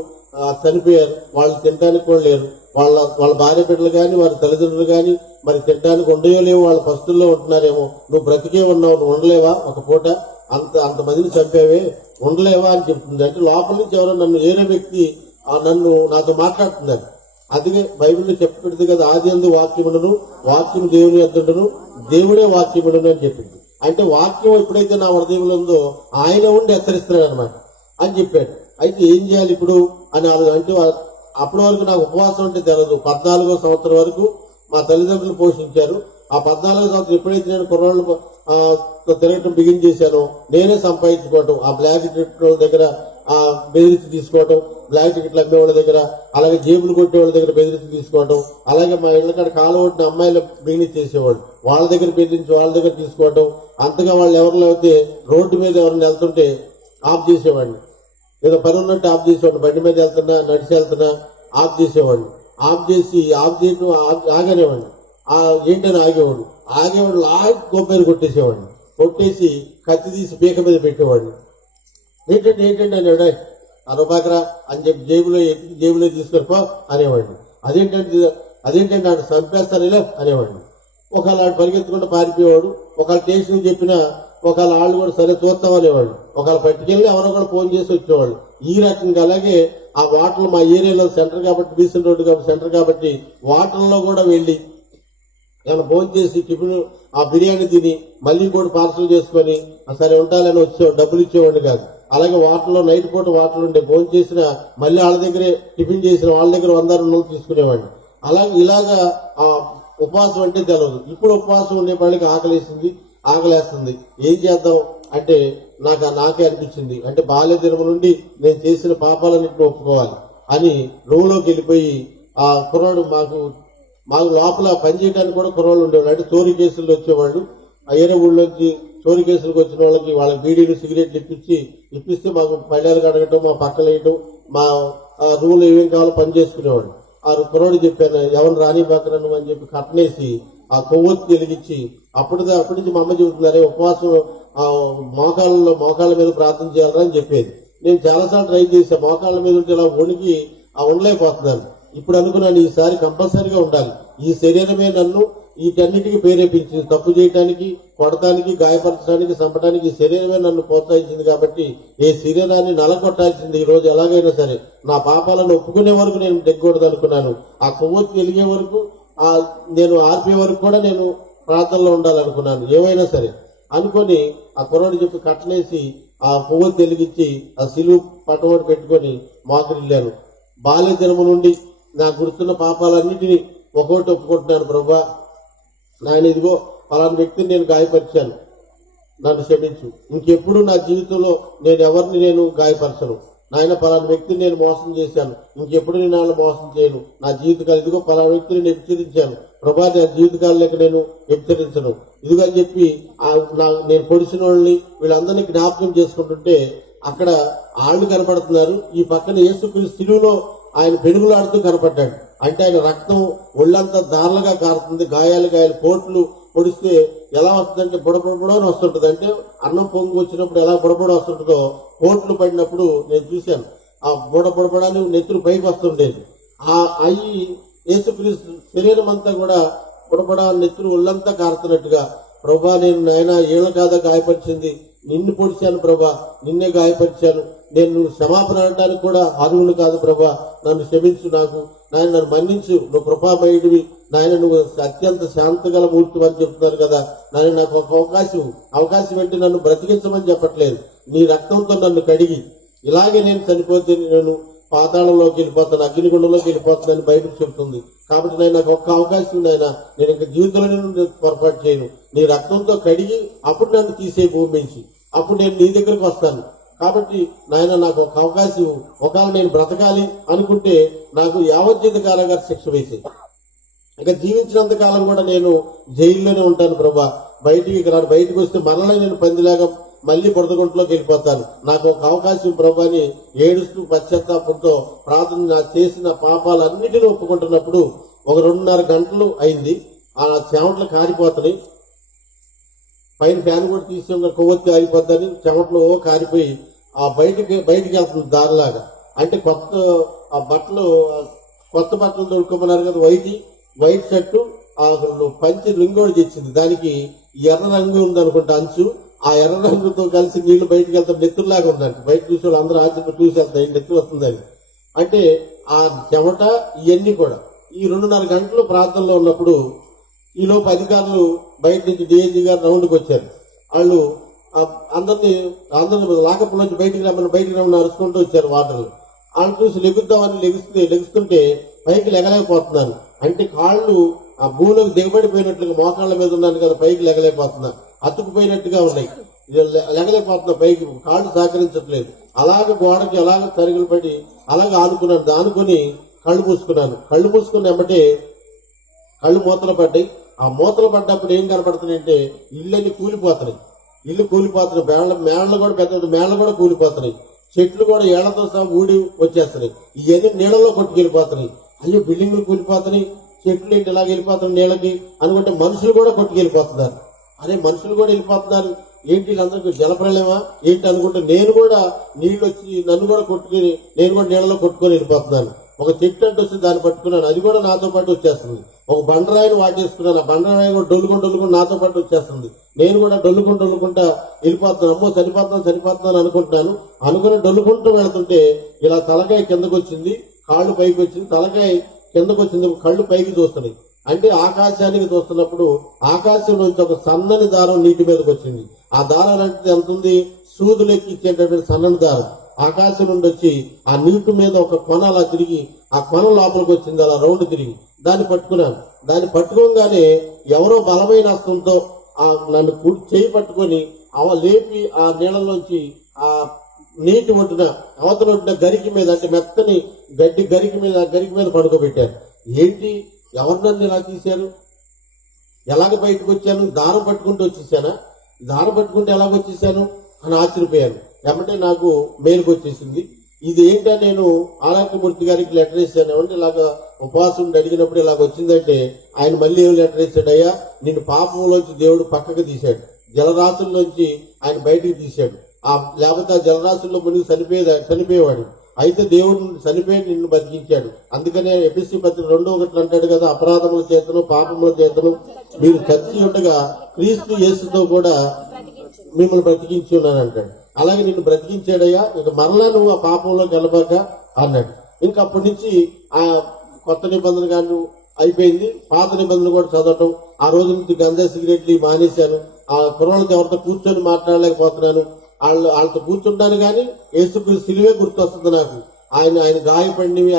చనిపోయారు. వాళ్ళు తినడానికి కూడా లేరు. వాళ్ళ భార్య బిడ్డలు కానీ వారి తల్లిదండ్రులు కానీ మరి తినడానికి ఉండయో లేవు, వాళ్ళ పస్తుల్లో ఉంటున్నారేమో. నువ్వు బ్రతికే ఉన్నావు, నువ్వు ఉండలేవా ఒక పూట, అంతమందిని చంపావే, ఉండలేవా అని చెప్తుంది. అంటే లోపల నుంచి ఎవరో నన్ను ఏరే వ్యక్తి నాతో మాట్లాడుతున్నారు. అందుకే బైబిల్లో చెప్పబడింది కదా, ఆదియందు వాక్యమును, వాక్యము దేవుని యొద్దను, దేవుడే వాక్యమును అని చెప్పింది. అంటే వాక్యం ఎప్పుడైతే నా హృదయంలో ఉందో ఆయన ఉండి హెచ్చరిస్తున్నాడు అనమాట అని చెప్పాడు. అయితే ఏం చేయాలి ఇప్పుడు అని అంటే అప్పటి వరకు నాకు ఉపవాసం అంటే తెలియదు. 14వ సంవత్సరం వరకు మా తల్లిదండ్రులు పోషించారు. ఆ 14వ సంవత్సరం ఎప్పుడైతే నేను కుర్రాళ్ళు తిరగటం బిగిన్ చేశానో నేనే సంపాదించుకోవటం, ఆ బ్లాక్ టికెట్ దగ్గర బెదిరించి తీసుకోవటం, బ్లాక్ టికెట్లు అమ్మే వాళ్ళ దగ్గర, అలాగే జేబులు కొట్టే వాళ్ళ దగ్గర బెదిరించి తీసుకోవటం, అలాగే మా ఇళ్ళకాడ కాలువట్టిన అమ్మాయిలు బిగిన్ చేసేవాళ్ళు, వాళ్ళ దగ్గర బెదిరించి వాళ్ళ దగ్గర తీసుకోవటం. అంతగా వాళ్ళు ఎవరిలో అయితే రోడ్డు మీద ఎవరిని వెళ్తుంటే ఆఫ్ చేసేవాడిని, ఏదో పని ఉన్నట్టు ఆఫ్ చేసేవాడిని. బండి మీద వెళ్తున్నా నడిచి వెళ్తున్నా ఆఫ్ చేసేవాడిని. ఆఫ్ చేయటం ఆగనేవాడిని. ఏంటని ఆగేవాడు లాగి గొప్పని కొట్టేసేవాడిని. కొట్టేసి కత్తి తీసి పీక మీద పెట్టేవాడిని. ఏంటంటే అన్నాడు, అరబాకరా అని చెప్పి జేబులో తీసుకొని పో అనేవాడిని. అదేంటంటే ఆడు చంపేస్తానులే అనేవాడిని. ఒకవేళ ఆడు పరిగెత్తుకుంటూ పారిపోయేవాడు. ఒకవేళ స్టేషన్ చెప్పినా ఒకవేళ వాళ్ళు కూడా సరే చూస్తామనేవాళ్ళు. ఒకవేళ పట్టుకెళ్ళి ఎవరో కూడా ఫోన్ చేసి వచ్చేవాళ్ళు. ఈ రకంగా అలాగే ఆ వాటర్లు మా ఏరియాలో సెంటర్ కాబట్టి, బీసెంట్ రోడ్డు కాబట్టి సెంటర్ కాబట్టి వాటర్లో కూడా వెళ్లి ఏమైనా భోజనం చేసి టిఫిన్ ఆ బిర్యానీ తిని మళ్ళీ కూడా పార్సల్ చేసుకొని సరే ఉంటాలని వచ్చేవాడు, డబ్బులు ఇచ్చేవాడిని కాదు. అలాగే వాటర్లో నైట్ పూట వాటర్ ఉండే భోజనం చేసిన మళ్ళీ వాళ్ళ దగ్గరే టిఫిన్ చేసిన వాళ్ళ దగ్గర 100-200 తీసుకునేవాడిని. అలాగే ఇలాగా ఆ ఉపవాసం అంటే తెలియదు. ఇప్పుడు ఉపవాసం ఉండే వాళ్ళకి ఆకలేస్తుంది. ఏం చేద్దాం అంటే నాకే అనిపించింది, అంటే బాల్య దినము నుండి నేను చేసిన పాపాలన్నింటినీ ఒప్పుకోవాలి అని రూమ్లోకి వెళ్ళిపోయి ఆ కుర్రాడు మాకు లోపల పనిచేయడానికి కూడా కుర్రాళ్ళు ఉండేవాళ్ళు. అంటే చోరీ కేసులు వచ్చేవాళ్ళు. ఏరే ఊళ్ళోంచి చోరీ కేసులకు వచ్చిన వాళ్ళకి బీడీలు సిగరెట్లు ఇప్పిస్తే మాకు పళ్ళాలు కడగటం, మా పక్కలు వేయటం, మా రూమ్లో ఏమేం కావాలో పని చేసుకునేవాళ్ళు. ఆ కుర్రాడు చెప్పాను ఎవరిని రాని పక్కన అని చెప్పి కట్టనేసి ఆ కొవ్వొత్తి వెలిగించి అప్పటి నుంచి మా అమ్మ చెబుతున్నారే ఉపవాసం మోకాళ్ళ మీద ప్రార్థన చేయాలని అని చెప్పేది. నేను చాలాసార్లు ట్రై చేశాను. మోకాళ్ళ మీద ఉంటే ఇలా వణికి ఉండలేకపోతున్నాను. ఇప్పుడు అనుకున్నాను ఈసారి కంపల్సరీగా ఉండాలి. ఈ శరీరమే నన్ను వీటన్నిటికీ ప్రేరేపించింది. తప్పు చేయడానికి, కొడటానికి, గాయపరచడానికి, చంపడానికి ఈ శరీరమే నన్ను ప్రోత్సహించింది. కాబట్టి ఈ శరీరాన్ని నలగొట్టాల్సింది ఈ రోజు ఎలాగైనా సరే. నా పాపాలను ఒప్పుకునే వరకు నేను తెగకూడదు అనుకున్నాను. ఆ కొవ్వొత్తి వెలిగే వరకు, నేను ఆర్పే వరకు కూడా నేను ప్రార్థనలో ఉండాలనుకున్నాను. ఏమైనా సరే అనుకొని ఆ కుర్రాడు చెప్పి కట్టలేసి ఆ కొవ్వొత్తి వెలిగించి ఆ సిలువ పట్టమని పెట్టుకొని మోకరిల్లాను. బాల్య దినము నుండి నాకు గుర్తున్న పాపాలన్నిటినీ ఒక్కొక్కటి ఒప్పుకుంటున్నాను. ప్రభా నాయన ఇదిగో పలానా వ్యక్తిని నేను గాయపరిచాను, నన్ను క్షమించు. ఇంకెప్పుడు నా జీవితంలో నేను ఎవరిని గాయపరచను. నాయన పలానా వ్యక్తిని నేను మోసం చేశాను, ఇంకెప్పుడు నేను వాళ్ళని మోసం చేయను, నా జీవితకాలం ఇదిగో పలానా వ్యక్తిని నేను హెచ్చరించాను ప్రభా, నా జీవితకాలం లేక నేను హెచ్చరించను ఇదిగో అని చెప్పి నేను పొడిచిన వాళ్ళని వీళ్ళందరినీ జ్ఞాపకం చేసుకుంటుంటే అక్కడ ఆళ్ళు కనపడుతున్నారు. ఈ పక్కన యేసుక్రీస్తు శిలువలో ఆయన పెనుగులాడుతూ కనపడ్డాడు. అంటే ఆయన రక్తం ఒళ్ళంతా దారులుగా కారుతుంది, గాయాలు కోట్లు పొడిస్తే ఎలా వస్తుందంటే బుడబుడబుడని వస్తుంటది. అంటే అన్నం పొంగి వచ్చినప్పుడు ఎలా బుడబుడ వస్తుంటుందో కోట్లు పడినప్పుడు నేను చూశాను. ఆ బుడబుడబుడని నెత్తులు పైకి వస్తుండేది. ఆ అయ్యి యేసుక్రీస్తు శరీరం అంతా కూడా బుడబుడ నెత్తులు ఒళ్ళంతా కారుతున్నట్టుగా, ప్రభా నేను నాయన ఏళ్ళ కాదా గాయపరిచింది, నిన్ను పొడిచాను ప్రభా, నిన్నే గాయపరిచాను, నేను నువ్వు క్షమాపణ అనడానికి కూడా అర్హులు కాదు ప్రభా, నన్ను క్షమించు, నాయన నన్ను మన్నించు, నువ్వు కృపామయుడివి, నాయన నువ్వు అత్యంత శాంతగల మూర్తి అని చెప్తున్నారు కదా, నాయన నాకు ఒక అవకాశం పెట్టి నన్ను బ్రతికించమని చెప్పట్లేదు, నీ రక్తంతో నన్ను కడిగి ఇలాగే నేను చనిపోతే నేను పాతాళంలోకి వెళ్ళిపోతాను, అగ్నిగుండంలోకి వెళ్ళిపోతానని బయటకు చెబుతుంది. కాబట్టి నేను నాకు ఒక్క అవకాశం నాయన, నేను ఇంకా జీవితంలో నేను పొరపాటు చేయను, నీ రక్తంతో కడిగి అప్పుడు నన్ను తీసే భూమి నుంచి, అప్పుడు నేను నీ దగ్గరకు వస్తాను. కాబట్టి నాయన నాకు ఒక అవకాశం, ఒకవేళ నేను బ్రతకాలి అనుకుంటే నాకు యావజ్జీవిత కాలంగా శిక్ష వేసేది, ఇక జీవించినంత కాలం కూడా నేను జైల్లోనే ఉంటాను ప్రభా, బయటికి వస్తే మరలా నేను పందిలాగా మళ్లీ బురదగుంటలోకి వెళ్ళిపోతాను, నాకు ఒక అవకాశం ప్రభా అని ఏడుస్తూ పశ్చాత్తాపంతో ప్రార్థన నా చేసిన పాపాలన్నిటినీ ఒప్పుకుంటున్నప్పుడు ఒక 2.5 గంటలు అయింది. ఆ చెమటలు కారిపోతున్నాయి, పైన ఫ్యాన్ కూడా తీసి కొవ్వొత్తి ఆగిపోద్దని చెమటలు కారిపోయి ఆ బయటికి వెళ్తుంది దారిలాగా. అంటే కొత్త బట్టలు దొరుకోమన్నారు కదా, వైట్ షర్టు పంచి రింగ్ కూడా తెచ్చింది, దానికి ఎర్ర రంగు ఉందనుకుంటా అంచు, ఆ ఎర్ర రంగుతో కలిసి నీళ్లు బయటకు వెళ్తాం, నెత్తురులాగా ఉందంట. బయట చూసే వాళ్ళు అందరూ ఆశ్చర్యం చూసి వెళ్తాయి, నెత్తురు వస్తుందని. అంటే ఆ చెమట ఇవన్నీ కూడా ఈ 2.5 గంటలు ప్రార్థనలో ఉన్నప్పుడు ఈలోపు అధికారులు బయట నుంచి డిఐజీ గారు రౌండ్కి వచ్చారు. వాళ్ళు అందరినీ లాకప్ నుంచి బయటికి రమ్మని అరుచుకుంటూ వచ్చారు వాటర్లు. వాళ్ళు చూసి లెగుద్దామని లెగుస్తుంటే పైకి లెగలేకపోతున్నాను. అంటే కాళ్ళు ఆ భూమిలోకి దిగబడిపోయినట్లుగా మోకాళ్ళ మీద ఉన్నాను కదా, పైకి లెగలేకపోతున్నా, అతుకుపోయినట్టుగా ఉన్నాయి, లెగలేకపోతున్నా, పైకి కాళ్ళు సహకరించట్లేదు. అలాగ గోడకి అలాగ తరుగులు పడి అలాగ ఆనుకున్నాను. ఆనుకుని కళ్ళు మూసుకుని వెంబటే కళ్ళు మూతలు పడ్డాయి. ఆ మూతలు పడ్డప్పుడు ఏం కనపడుతున్నాయంటే ఇళ్ళని కూలిపోతున్నాయి, మేళ్ళ కూడా పెద్ద మేళ్ళ కూడా కూలిపోతున్నాయి, చెట్లు కూడా ఏళ్లతో సహా ఊడి వచ్చేస్తున్నాయి, ఇవన్నీ నీళ్ళలో కొట్టుకెళ్ళిపోతున్నాయి. అయ్యో బిల్డింగ్లు కూలిపోతున్నాయి, చెట్లు ఏంటి ఇలాగ వెళ్ళిపోతున్నాయి నీళ్ళకి అనుకుంటే మనుషులు కూడా కొట్టుకెళ్ళిపోతున్నారు. అరే మనుషులు కూడా వెళ్ళిపోతున్నారు ఏంటి, వీళ్ళందరికీ జలప్రలయమా ఏంటి అనుకుంటే నేను కూడా నీళ్లు వచ్చి నన్ను కూడా కొట్టుకుని నేను కూడా నీళ్ళలో కొట్టుకొని వెళ్ళిపోతున్నాను. ఒక చెట్టు అంటే వచ్చి దాన్ని పట్టుకున్నాను, అది కూడా నాతో పాటు వచ్చేస్తుంది. ఒక బండరాయిని వాటేసుకున్నాను, ఆ బండరాయి కూడా డొల్లుకుంటూ నాతో పాటు వచ్చేస్తుంది. నేను కూడా డొల్లుకుంటా వెళ్ళిపోతున్నాను. అమ్మో చనిపోతున్నాను అనుకుని డొల్లుకుంటూ వెళుతుంటే ఇలా తలకాయ కిందకు వచ్చింది, కాళ్ళు పైకి వచ్చింది, తలకాయ కిందకు వచ్చింది, కళ్ళు పైకి చూస్తున్నాయి. అంటే ఆకాశానికి చూస్తున్నప్పుడు ఆకాశం నుంచి ఒక సన్నని దారం నీటి మీదకి వచ్చింది. ఆ దారం అంటే ఎంత ఉంది, సూదులు ఎక్కిచ్చేటటువంటి సన్నని దారం ఆకాశం నుండి వచ్చి ఆ నీటి మీద ఒక కొన అలా తిరిగి ఆ కొన లోపలికి వచ్చింది, అలా రౌండ్ తిరిగి దాన్ని పట్టుకున్నాను. దాన్ని పట్టుకోగానే ఎవరో బలమైన హస్తంతో నన్ను చేయి పట్టుకొని లేపి ఆ నీళ్ళలోంచి ఆ నీటి ఒడ్డున అవతల ఒడ్డున గరికి మీద, అంటే మెత్తని గరికి మీద పడుకోబెట్టారు. ఏంటి ఎవరినన్ను ఇలా తీశారు, ఎలాగ బయటకు వచ్చాను, దారం పట్టుకుంటూ వచ్చేసానా, దారం పట్టుకుంటూ ఎలాగొచ్చేసాను అని ఆశ్చర్యపోయాను. ఏమంటే నాకు మేలుకు వచ్చేసింది. ఇది ఏంటో నేను ఆరాధ్యమూర్తి గారికి లెటర్ ఇచ్చాను, ఏమంటే ఇలాగ ఉపవాసం అడిగినప్పుడు ఇలాగ వచ్చిందంటే ఆయన మళ్ళీ ఏం లెటర్ ఇచ్చాడు, అయ్యా నిన్ను పాపంలోంచి దేవుడు పక్కకు తీశాడు, జలరాశుల్లోంచి ఆయన బయటికి తీశాడు, లేకపోతే ఆ జలరాశుల్లో మునిగి చనిపోయేవాడు, అయితే దేవుడు చనిపోయి నిన్ను బతికించాడు. అందుకనే ఎఫెసీ పత్రిక 2:1 అంటాడు కదా, అపరాధముల చేతను పాపముల చేతను మీరు చచ్చి ఉండగా క్రీస్తు యేసుతో కూడా మిమ్మల్ని బ్రతికించి ఉన్నాను అంటాడు. అలాగే నిన్ను బ్రతికించాడయ్యా, ఇక మరలా నువ్వు ఆ పాపంలోకి వెళ్ళబాక అన్నాడు. ఇంకా అప్పటి నుంచి ఆ కొత్త నిబంధన గాను అయిపోయింది, పాత నిబంధన కూడా చదవటం. ఆ రోజు నుంచి గంజా సిగరెట్లు మానేశాను, ఆ కుర్రోళ్ళతో ఎవరితో కూర్చొని మాట్లాడలేకపోతున్నాను, వాళ్ళతో కూర్చుంటాను కానీ యేసుక్రీస్తు సిలువే గుర్తొస్తుంది నాకు. ఆయన గాయపడినవి,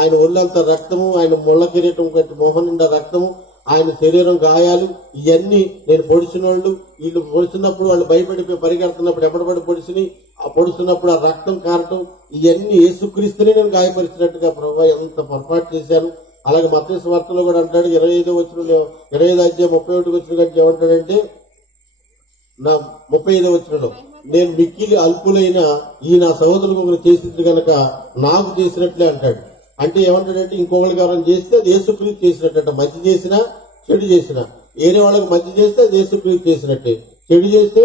ఆయన ఒళ్ళంతా రక్తము, ఆయన ముళ్ళ కిరీటం కంటే మొహం నిండా రక్తము, ఆయన శరీరం గాయాలు ఇవన్నీ నేను పొడిచిన వాళ్ళు వీళ్ళు పొడిచినప్పుడు వాళ్ళు భయపడిపోయి పరిగెడుతున్నప్పుడు ఎప్పటిపడి పొడిచిని ఆ పొడుస్తున్నప్పుడు ఆ రక్తం కారటం ఇవన్నీ యేసుక్రీస్తునే నేను గాయపరిచినట్టుగా ప్రభు ఎంత పొరపాటు చేశాను. అలాగే మత్తయి సువార్తలో కూడా అంటాడు 25 వచనంలో 25 అధ్యాయం 31 వచనం కంటే ఏమంటాడంటే నా 35 వచనంలో నేను మిక్కిలి అల్పులైన ఈ నా సహోదరులకు ఒకరు చేసింది కనుక నాకు చేసినట్లే అంటాడు. అంటే ఏమంటాడంటే ఇంకొకరికి ఎవరైనా చేస్తే అది యేసుక్రీస్తు చేసినట్టు. మంచి చేసినా చెడు చేసినా వేరే వాళ్ళకి మంచి చేస్తే అది యేసుక్రీస్తు చేసినట్టే, చెడు చేస్తే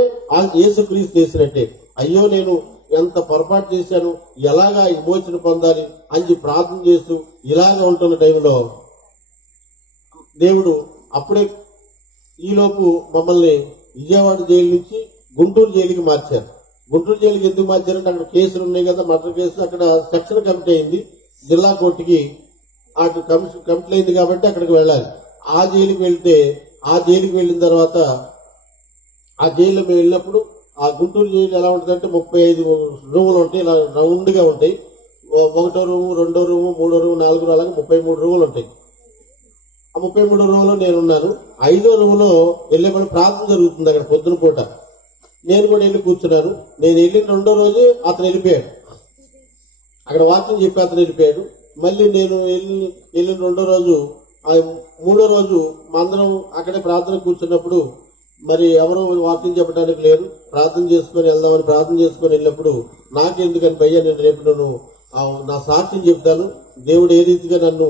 యేసుక్రీస్తు చేసినట్టే. అయ్యో నేను ఎంత పొరపాటు చేశాను, ఎలాగా విమోచన పొందాలి అని ప్రార్థన చేస్తూ ఇలాగా ఉంటున్న టైంలో దేవుడు అప్పుడే ఈలోపు మమ్మల్ని విజయవాడ జైలు నుంచి గుంటూరు జైలుకి మార్చారు. గుంటూరు జైలుకి ఎందుకు మార్చారంటే అక్కడ కేసులు ఉన్నాయి కదా, మర్డర్ కేసులు. అక్కడ సెక్షన్ కమిటీ అయింది, జిల్లా కోర్టుకి అటు కమిటీ అయింది కాబట్టి అక్కడికి వెళ్ళాలి. ఆ జైలుకి వెళ్తే ఆ జైలుకి వెళ్ళిన తర్వాత ఆ జైల్లో మేము వెళ్ళినప్పుడు ఆ గుంటూరు జైలు ఎలా ఉంటుందంటే 35 రూములు ఉంటాయి, ఇలా రౌండ్ గా ఉంటాయి. 1వ రూము, 2వ రూము, 3వ రూము, 4వ రూము, అలాగే 33 రూములు ఉంటాయి. ఆ 33 రూములో నేనున్నాను. 5వ రూములో వెళ్ళేప్పుడు ప్రార్థన జరుగుతుంది అక్కడ పొద్దున పూట. నేను కూడా వెళ్ళి కూర్చున్నాను. నేను వెళ్ళిన 2వ రోజు అతను వెళ్ళిపోయాడు, అక్కడ వాక్యం చెప్పి అతను వెళ్ళిపోయాడు. మళ్ళీ నేను వెళ్ళిన 2వ రోజు 3వ రోజు అందరం అక్కడే ప్రార్థన కూర్చున్నప్పుడు మరి ఎవరు వాక్యం చెప్పడానికి లేరు. ప్రార్థన చేసుకుని వెళ్దామని ప్రార్థన చేసుకుని వెళ్ళినప్పుడు నాకెందుకని భయ్యా నేను రేపు నేను నా సాక్ష్యం చెప్తాను, దేవుడు ఏ రీతిగా నన్ను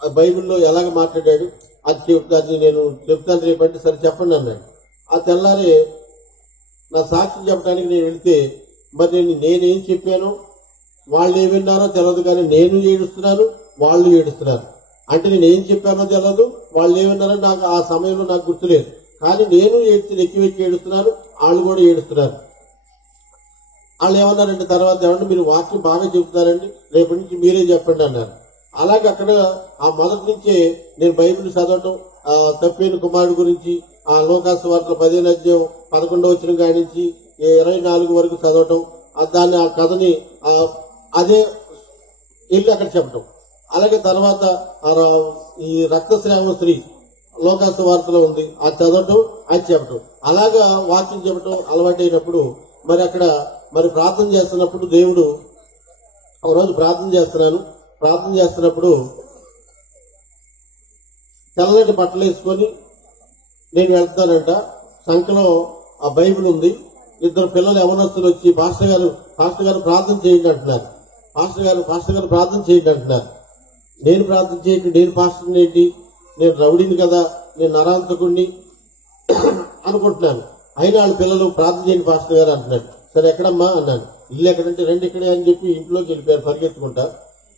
బైబిల్లో ఎలాగ మాట్లాడాడు అది నేను చెప్తాను రేపంటే సరే చెప్పండి అన్నాడు. ఆ తెల్లారే నా సాక్ష్యం చెప్పడానికి నేను వెళితే మరి నేనేం చెప్పాను వాళ్ళు ఏం విన్నారో తెలియదు, కానీ నేను ఏడుస్తున్నాను వాళ్ళు ఏడుస్తున్నారు. అంటే నేను ఏం చెప్పానో తెలియదు, వాళ్ళు ఏమన్నారో నాకు ఆ సమయంలో నాకు గుర్తులేదు. కానీ నేను ఎక్కి వెక్కి ఏడుస్తున్నాను, వాళ్ళు కూడా ఏడుస్తున్నారు. వాళ్ళు ఏమన్నారంటే తర్వాత ఏమన్నా మీరు వాక్యం బాగా చెబుతున్నారండి, రేపటి నుంచి మీరే చెప్పండి అన్నారు. అలాగే అక్కడ ఆ మొదటి నుంచే నేను బైబిల్ చదవటం, తప్పిన కుమారుడు గురించి ఆ లోకాసు వార్తల 15వ అధ్యాయం 11వ వచనం కానించి 24 వరకు చదవటం, దాన్ని ఆ కథని అదే వెళ్ళి అక్కడ చెప్పటం. అలాగే తర్వాత ఈ రక్తస్రావ స్త్రీ లోకాసు వార్తలో ఉంది, అది చదవటం, అది చెప్పటం. అలాగా వాక్యం చెప్పటం అలవాటైనప్పుడు మరి అక్కడ మరి ప్రార్థన చేస్తున్నప్పుడు దేవుడు ఒక రోజు ప్రార్థన చేస్తున్నప్పుడు తెల్లటి బట్టలు వేసుకొని నేను వెళ్తానంట. సంఖ్యలో ఆ బైబిల్ ఉంది. 2 పిల్లలు యవనస్తులు వచ్చి పాస్టర్ గారు ప్రార్థన చేయండి అంటున్నారు. పాస్టర్ గారు ప్రార్థన చేయండి అంటున్నారు. నేను ప్రార్థన చేయండి, నేను పాస్టర్ ఏంటి, నేను రౌడీని కదా, నేను నరాంతకుడిని అనుకుంటున్నాను. అయినా వాళ్ళ పిల్లలు ప్రార్థన చేయండి పాస్టర్ గారు అంటున్నాడు. సరే ఎక్కడమ్మా అన్నాను. ఇల్లు ఎక్కడంటే 2 ఇక్కడే అని చెప్పి ఇంట్లోకి వెళ్ళిపోయారు పరిగెత్తుకుంటా.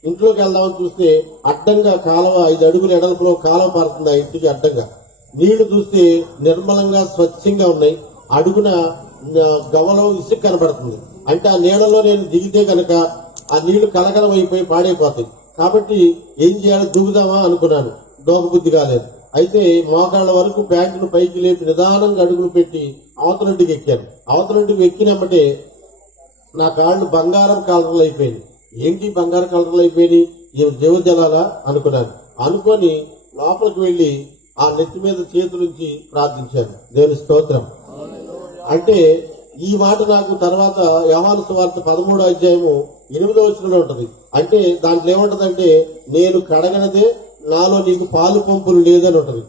ఇంట్లోకి వెళ్దామని చూస్తే అడ్డంగా కాలువ 5 అడుగుల ఎడల్పులో కాలువ పారుతుంది ఆ ఇంటికి అడ్డంగా. నీళ్లు చూస్తే నిర్మలంగా స్వచ్ఛంగా ఉన్నాయి. అడుగున గవలో ఇసుక కనబడుతుంది. అంటే ఆ నీళ్లలో నేను దిగితే కనుక ఆ నీళ్లు కలకలం అయిపోయి పాడైపోతాయి. కాబట్టి ఏం చేయాలో దిగుదామా అనుకున్నాను, దోకబుద్ధి కాలేదు. అయితే మోకాళ్ళ వరకు ప్యాంటును పైకి లేపి నిదానంగా అడుగులు పెట్టి అవతలంటికి ఎక్కాను. అవతలంటికి ఎక్కినమ్మటే నా కాళ్ళు బంగారం కలర్లు అయిపోయింది. ఏంటి బంగారం కలర్లు అయిపోయింది, జీవజలాలా అనుకున్నాను. అనుకొని లోపలికి వెళ్లి ఆ నెత్తి మీద చేతులుంచి ప్రార్థించాను. దేవుని స్తోత్రం. అంటే ఈ మాట నాకు తర్వాత యోహాను సువార్త 13వ అధ్యాయము 8వ వచనంలో ఉంటది. అంటే దాంట్లో ఏముంటదంటే నేను కడగనదే నాలో నీకు పాలు పంపులు లేదని ఉంటది.